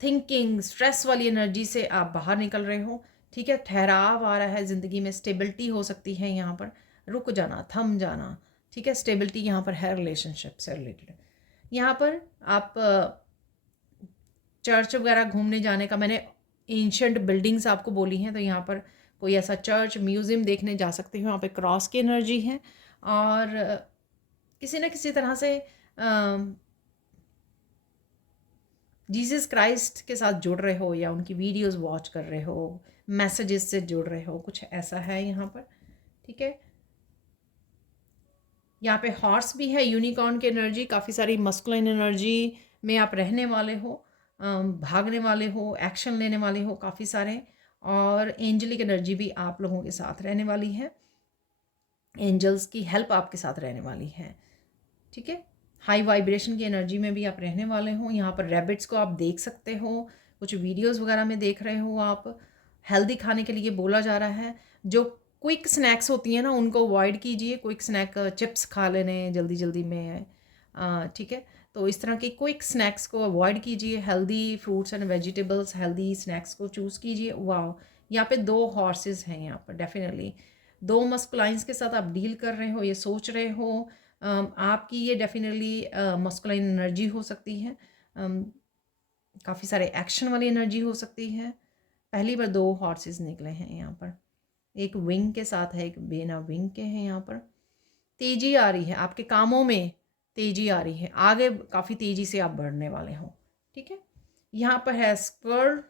थिंकिंग स्ट्रेस वाली एनर्जी से आप बाहर निकल रहे हो, ठीक है। ठहराव आ रहा है ज़िंदगी में, स्टेबिलिटी हो सकती है यहाँ पर, रुक जाना, थम जाना, ठीक है। स्टेबिलिटी यहाँ पर है रिलेशनशिप से रिलेटेड। यहाँ पर आप चर्च वगैरह घूमने जाने का, मैंने एंशंट बिल्डिंग्स आपको बोली हैं, तो यहाँ पर कोई ऐसा चर्च म्यूज़ियम देखने जा सकते हो, यहाँ पे क्रॉस की एनर्जी है, और किसी न किसी तरह से जीसस क्राइस्ट के साथ जुड़ रहे हो या उनकी वीडियोस वॉच कर रहे हो, मैसेजेस से जुड़ रहे हो, कुछ ऐसा है यहाँ पर। ठीक है, यहाँ पे हॉर्स भी है, यूनिकॉर्न की एनर्जी, काफ़ी सारी मस्कुलिन एनर्जी में आप रहने वाले हो, भागने वाले हो, एक्शन लेने वाले हो काफ़ी सारे, और एंजलिक एनर्जी भी आप लोगों के साथ रहने वाली है, एंजल्स की हेल्प आपके साथ रहने वाली है। ठीक है, हाई वाइब्रेशन की एनर्जी में भी आप रहने वाले हो। यहाँ पर रैबिट्स को आप देख सकते हो, कुछ वीडियोस वगैरह में देख रहे हो आप। हेल्दी खाने के लिए बोला जा रहा है। जो क्विक स्नैक्स होती हैं ना, उनको अवॉइड कीजिए। क्विक स्नैक, चिप्स खा लेने जल्दी जल्दी में, ठीक है, तो इस तरह के क्विक स्नैक्स को अवॉइड कीजिए। Healthy fruits and vegetables, healthy snacks को चूज़ कीजिए। वाह, यहाँ पे 2 हॉर्सेस हैं यहाँ पर, डेफिनेटली 2 मस्कुलाइंस के साथ आप डील कर रहे हो, ये सोच रहे हो। आपकी ये डेफिनेटली मस्कुलाइन एनर्जी हो सकती है, काफ़ी सारे एक्शन वाली एनर्जी हो सकती है। पहली बार 2 हॉर्सेस निकले हैं यहाँ पर, एक विंग के साथ है, एक बिना विंग के हैं। यहाँ पर तेज़ी आ रही है, आपके कामों में तेज़ी आ रही है, आगे काफ़ी तेज़ी से आप बढ़ने वाले हो। ठीक है, यहाँ पर है स्क्वायर,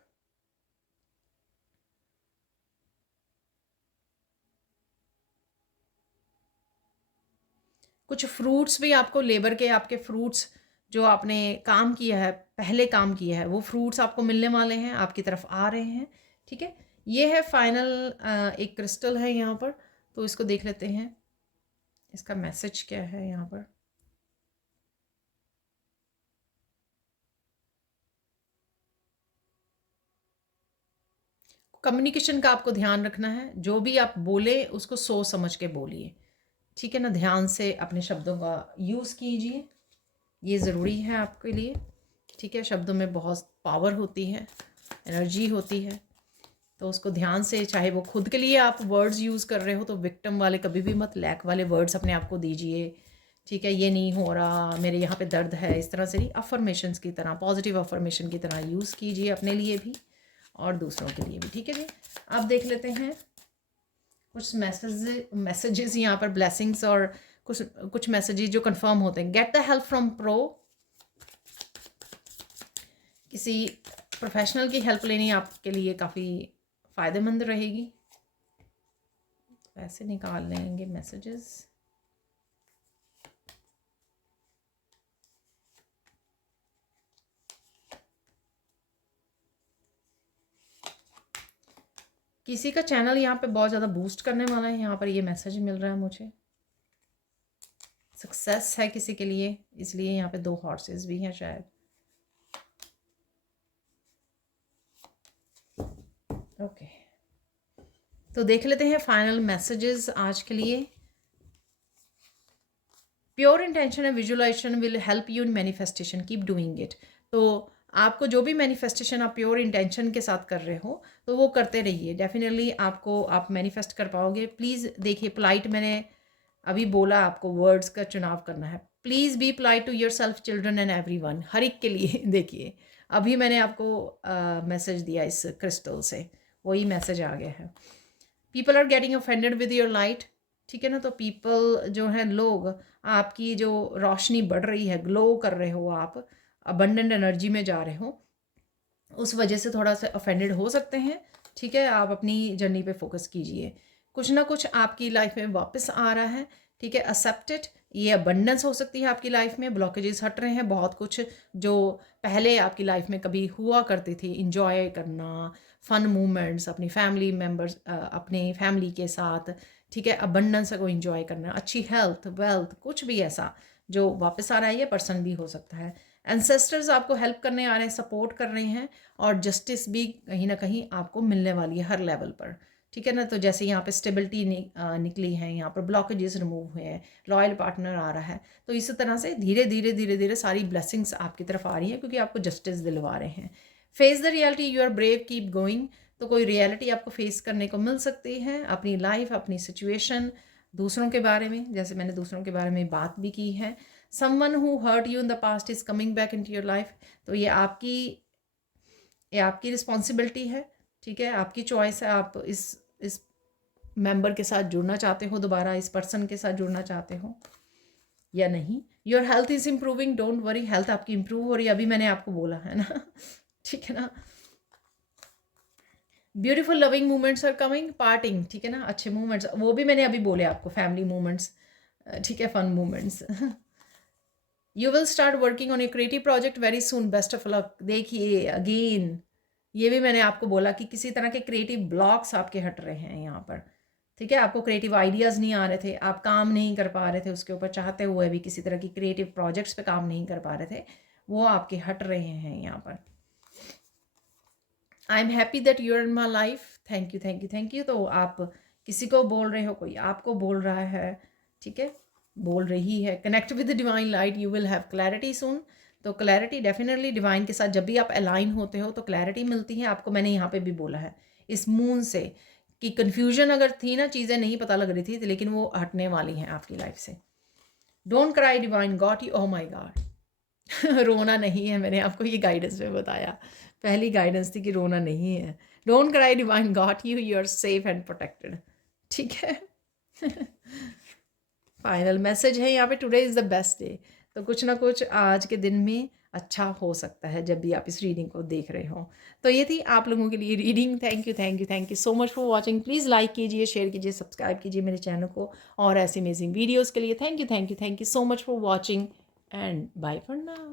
कुछ फ्रूट्स भी आपको लेबर के, आपके फ्रूट्स जो आपने काम किया है, पहले काम किया है, वो फ्रूट्स आपको मिलने वाले हैं, आपकी तरफ आ रहे हैं। ठीक है, ये है फाइनल, एक क्रिस्टल है यहाँ पर, तो इसको देख लेते हैं, इसका मैसेज क्या है यहाँ पर। कम्युनिकेशन का आपको ध्यान रखना है, जो भी आप बोले उसको सोच समझ के बोलिए। ठीक है ना, ध्यान से अपने शब्दों का यूज़ कीजिए, ये ज़रूरी है आपके लिए। ठीक है, शब्दों में बहुत पावर होती है, एनर्जी होती है, तो उसको ध्यान से, चाहे वो खुद के लिए आप वर्ड्स यूज़ कर रहे हो तो विक्टिम वाले कभी भी मत, लैक वाले वर्ड्स अपने आप को दीजिए। ठीक है, ये नहीं हो रहा, मेरे यहाँ पे दर्द है, इस तरह से नहीं, अफर्मेशंस की तरह, पॉजिटिव अफर्मेशन की तरह यूज़ कीजिए अपने लिए भी और दूसरों के लिए भी। ठीक है जी, अब देख लेते हैं कुछ मैसेजेस यहाँ पर, ब्लेसिंग्स, और कुछ मैसेजेस जो कंफर्म होते हैं। Get the help from pro, किसी प्रोफेशनल की हेल्प लेनी आपके लिए काफ़ी फ़ायदेमंद रहेगी। ऐसे निकाल लेंगे मैसेजेस। किसी का चैनल यहाँ पे बहुत ज़्यादा बूस्ट करने वाला है, यहाँ पर ये मैसेज मिल रहा है मुझे। सक्सेस है किसी के लिए, इसलिए यहाँ पे 2 हॉर्सेस भी हैं शायद। ओके, तो देख लेते हैं फाइनल मैसेजेस आज के लिए। Pure intention and visualisation will help you in manifestation, keep doing it. तो आपको जो भी मैनिफेस्टेशन आप प्योर इंटेंशन के साथ कर रहे हो, तो वो करते रहिए, डेफिनेटली आपको, आप मैनिफेस्ट कर पाओगे। प्लीज़ देखिए, पोलाइट, मैंने अभी बोला आपको वर्ड्स का चुनाव करना है। Please be polite to yourself, children and everyone, हर एक के लिए। देखिए, अभी मैंने आपको मैसेज दिया इस क्रिस्टल से, वही मैसेज आ गया है। People are getting offended with your light. ठीक है ना, तो पीपल जो है, लोग, आपकी जो रोशनी बढ़ रही है, ग्लो कर रहे हो आप, अबंडेंट एनर्जी में जा रहे हो, उस वजह से थोड़ा सा ऑफेंडेड हो सकते हैं। ठीक है, आप अपनी जर्नी पे फोकस कीजिए, कुछ ना कुछ आपकी लाइफ में वापस आ रहा है। ठीक है, एक्सेप्टेड, ये अबंडेंस हो सकती है आपकी लाइफ में, ब्लॉकेजेस हट रहे हैं, बहुत कुछ जो पहले आपकी लाइफ में कभी हुआ करती थी, इंजॉय करना, फन मोमेंट्स अपनी फैमिली मेम्बर्स, अपने फैमिली के साथ, ठीक है, अबंडेंस को इंजॉय करना, अच्छी हेल्थ, वेल्थ, कुछ भी ऐसा जो वापस आ रहा है, ये पर्सन भी हो सकता है। एंसेस्टर्स आपको हेल्प करने आ रहे हैं, सपोर्ट कर रहे हैं, और जस्टिस भी कहीं ना कहीं आपको मिलने वाली है हर लेवल पर। ठीक है ना, तो जैसे यहाँ पे स्टेबिलिटी निकली है, यहाँ पर ब्लॉकेजेस रिमूव हुए हैं, लॉयल पार्टनर आ रहा है, तो इसी तरह से धीरे धीरे धीरे धीरे सारी ब्लेसिंग्स आपकी तरफ आ रही है, क्योंकि आपको जस्टिस दिलवा रहे हैं। Face the reality, you are brave, keep going. तो कोई रियलिटी आपको फेस करने को मिल सकती है, अपनी लाइफ, अपनी सिचुएशन, दूसरों के बारे में, जैसे मैंने दूसरों के बारे में बात भी की है। Someone who hurt you in the past is coming back in to your life. तो ये आपकी रिस्पॉन्सिबिलिटी है। ठीक है, आपकी चॉइस है, आप इस मेंबर के साथ जुड़ना चाहते हो, दोबारा इस पर्सन के साथ जुड़ना चाहते हो या नहीं, your health is improving, don't worry, health आपकी इम्प्रूव हो रही है, अभी मैंने आपको बोला है ना। ठीक है ना। Beautiful loving moments are coming, parting, ठीक है ना, अच्छे मोमेंट्स वो भी मैंने अभी बोले आपको, फैमिली मोमेंट्स, ठीक है, fun moments. You will start working on a creative project very soon, best of luck. देखिए अगेन ये भी मैंने आपको बोला कि किसी तरह के क्रिएटिव ब्लॉक्स आपके हट रहे हैं यहाँ पर, ठीक है। आपको क्रिएटिव आइडियाज़ नहीं आ रहे थे, आप काम नहीं कर पा रहे थे उसके ऊपर, चाहते हुए भी किसी तरह की क्रिएटिव प्रोजेक्ट्स पे काम नहीं कर पा रहे थे, वो आपके हट रहे हैं यहाँ पर। I am happy that you are in my life, thank you thank you thank you. तो आप किसी को बोल रहे हो, कोई आपको बोल रहा है, ठीक है, बोल रही है। Connect with the divine light, you will have clarity soon. तो क्लैरिटी डेफिनेटली डिवाइन के साथ जब भी आप अलाइन होते हो तो क्लैरिटी मिलती है आपको। मैंने यहाँ पे भी बोला है इस मून से कि कन्फ्यूजन अगर थी ना, चीज़ें नहीं पता लग रही थी, लेकिन वो हटने वाली हैं आपकी लाइफ से। Don't cry divine got you, oh my God. रोना नहीं है, मैंने आपको ये गाइडेंस में बताया, पहली गाइडेंस थी कि रोना नहीं है। Don't cry divine got you, you are safe and protected, ठीक है। फाइनल मैसेज है यहाँ पे, today is the best day. तो कुछ ना कुछ आज के दिन में अच्छा हो सकता है जब भी आप इस रीडिंग को देख रहे हो। तो ये थी आप लोगों के लिए reading. Thank you thank you thank you so much for watching. Please like कीजिए, शेयर कीजिए, सब्सक्राइब कीजिए मेरे चैनल को और ऐसी अमेजिंग वीडियोज़ के लिए। Thank you so much for watching and bye for now.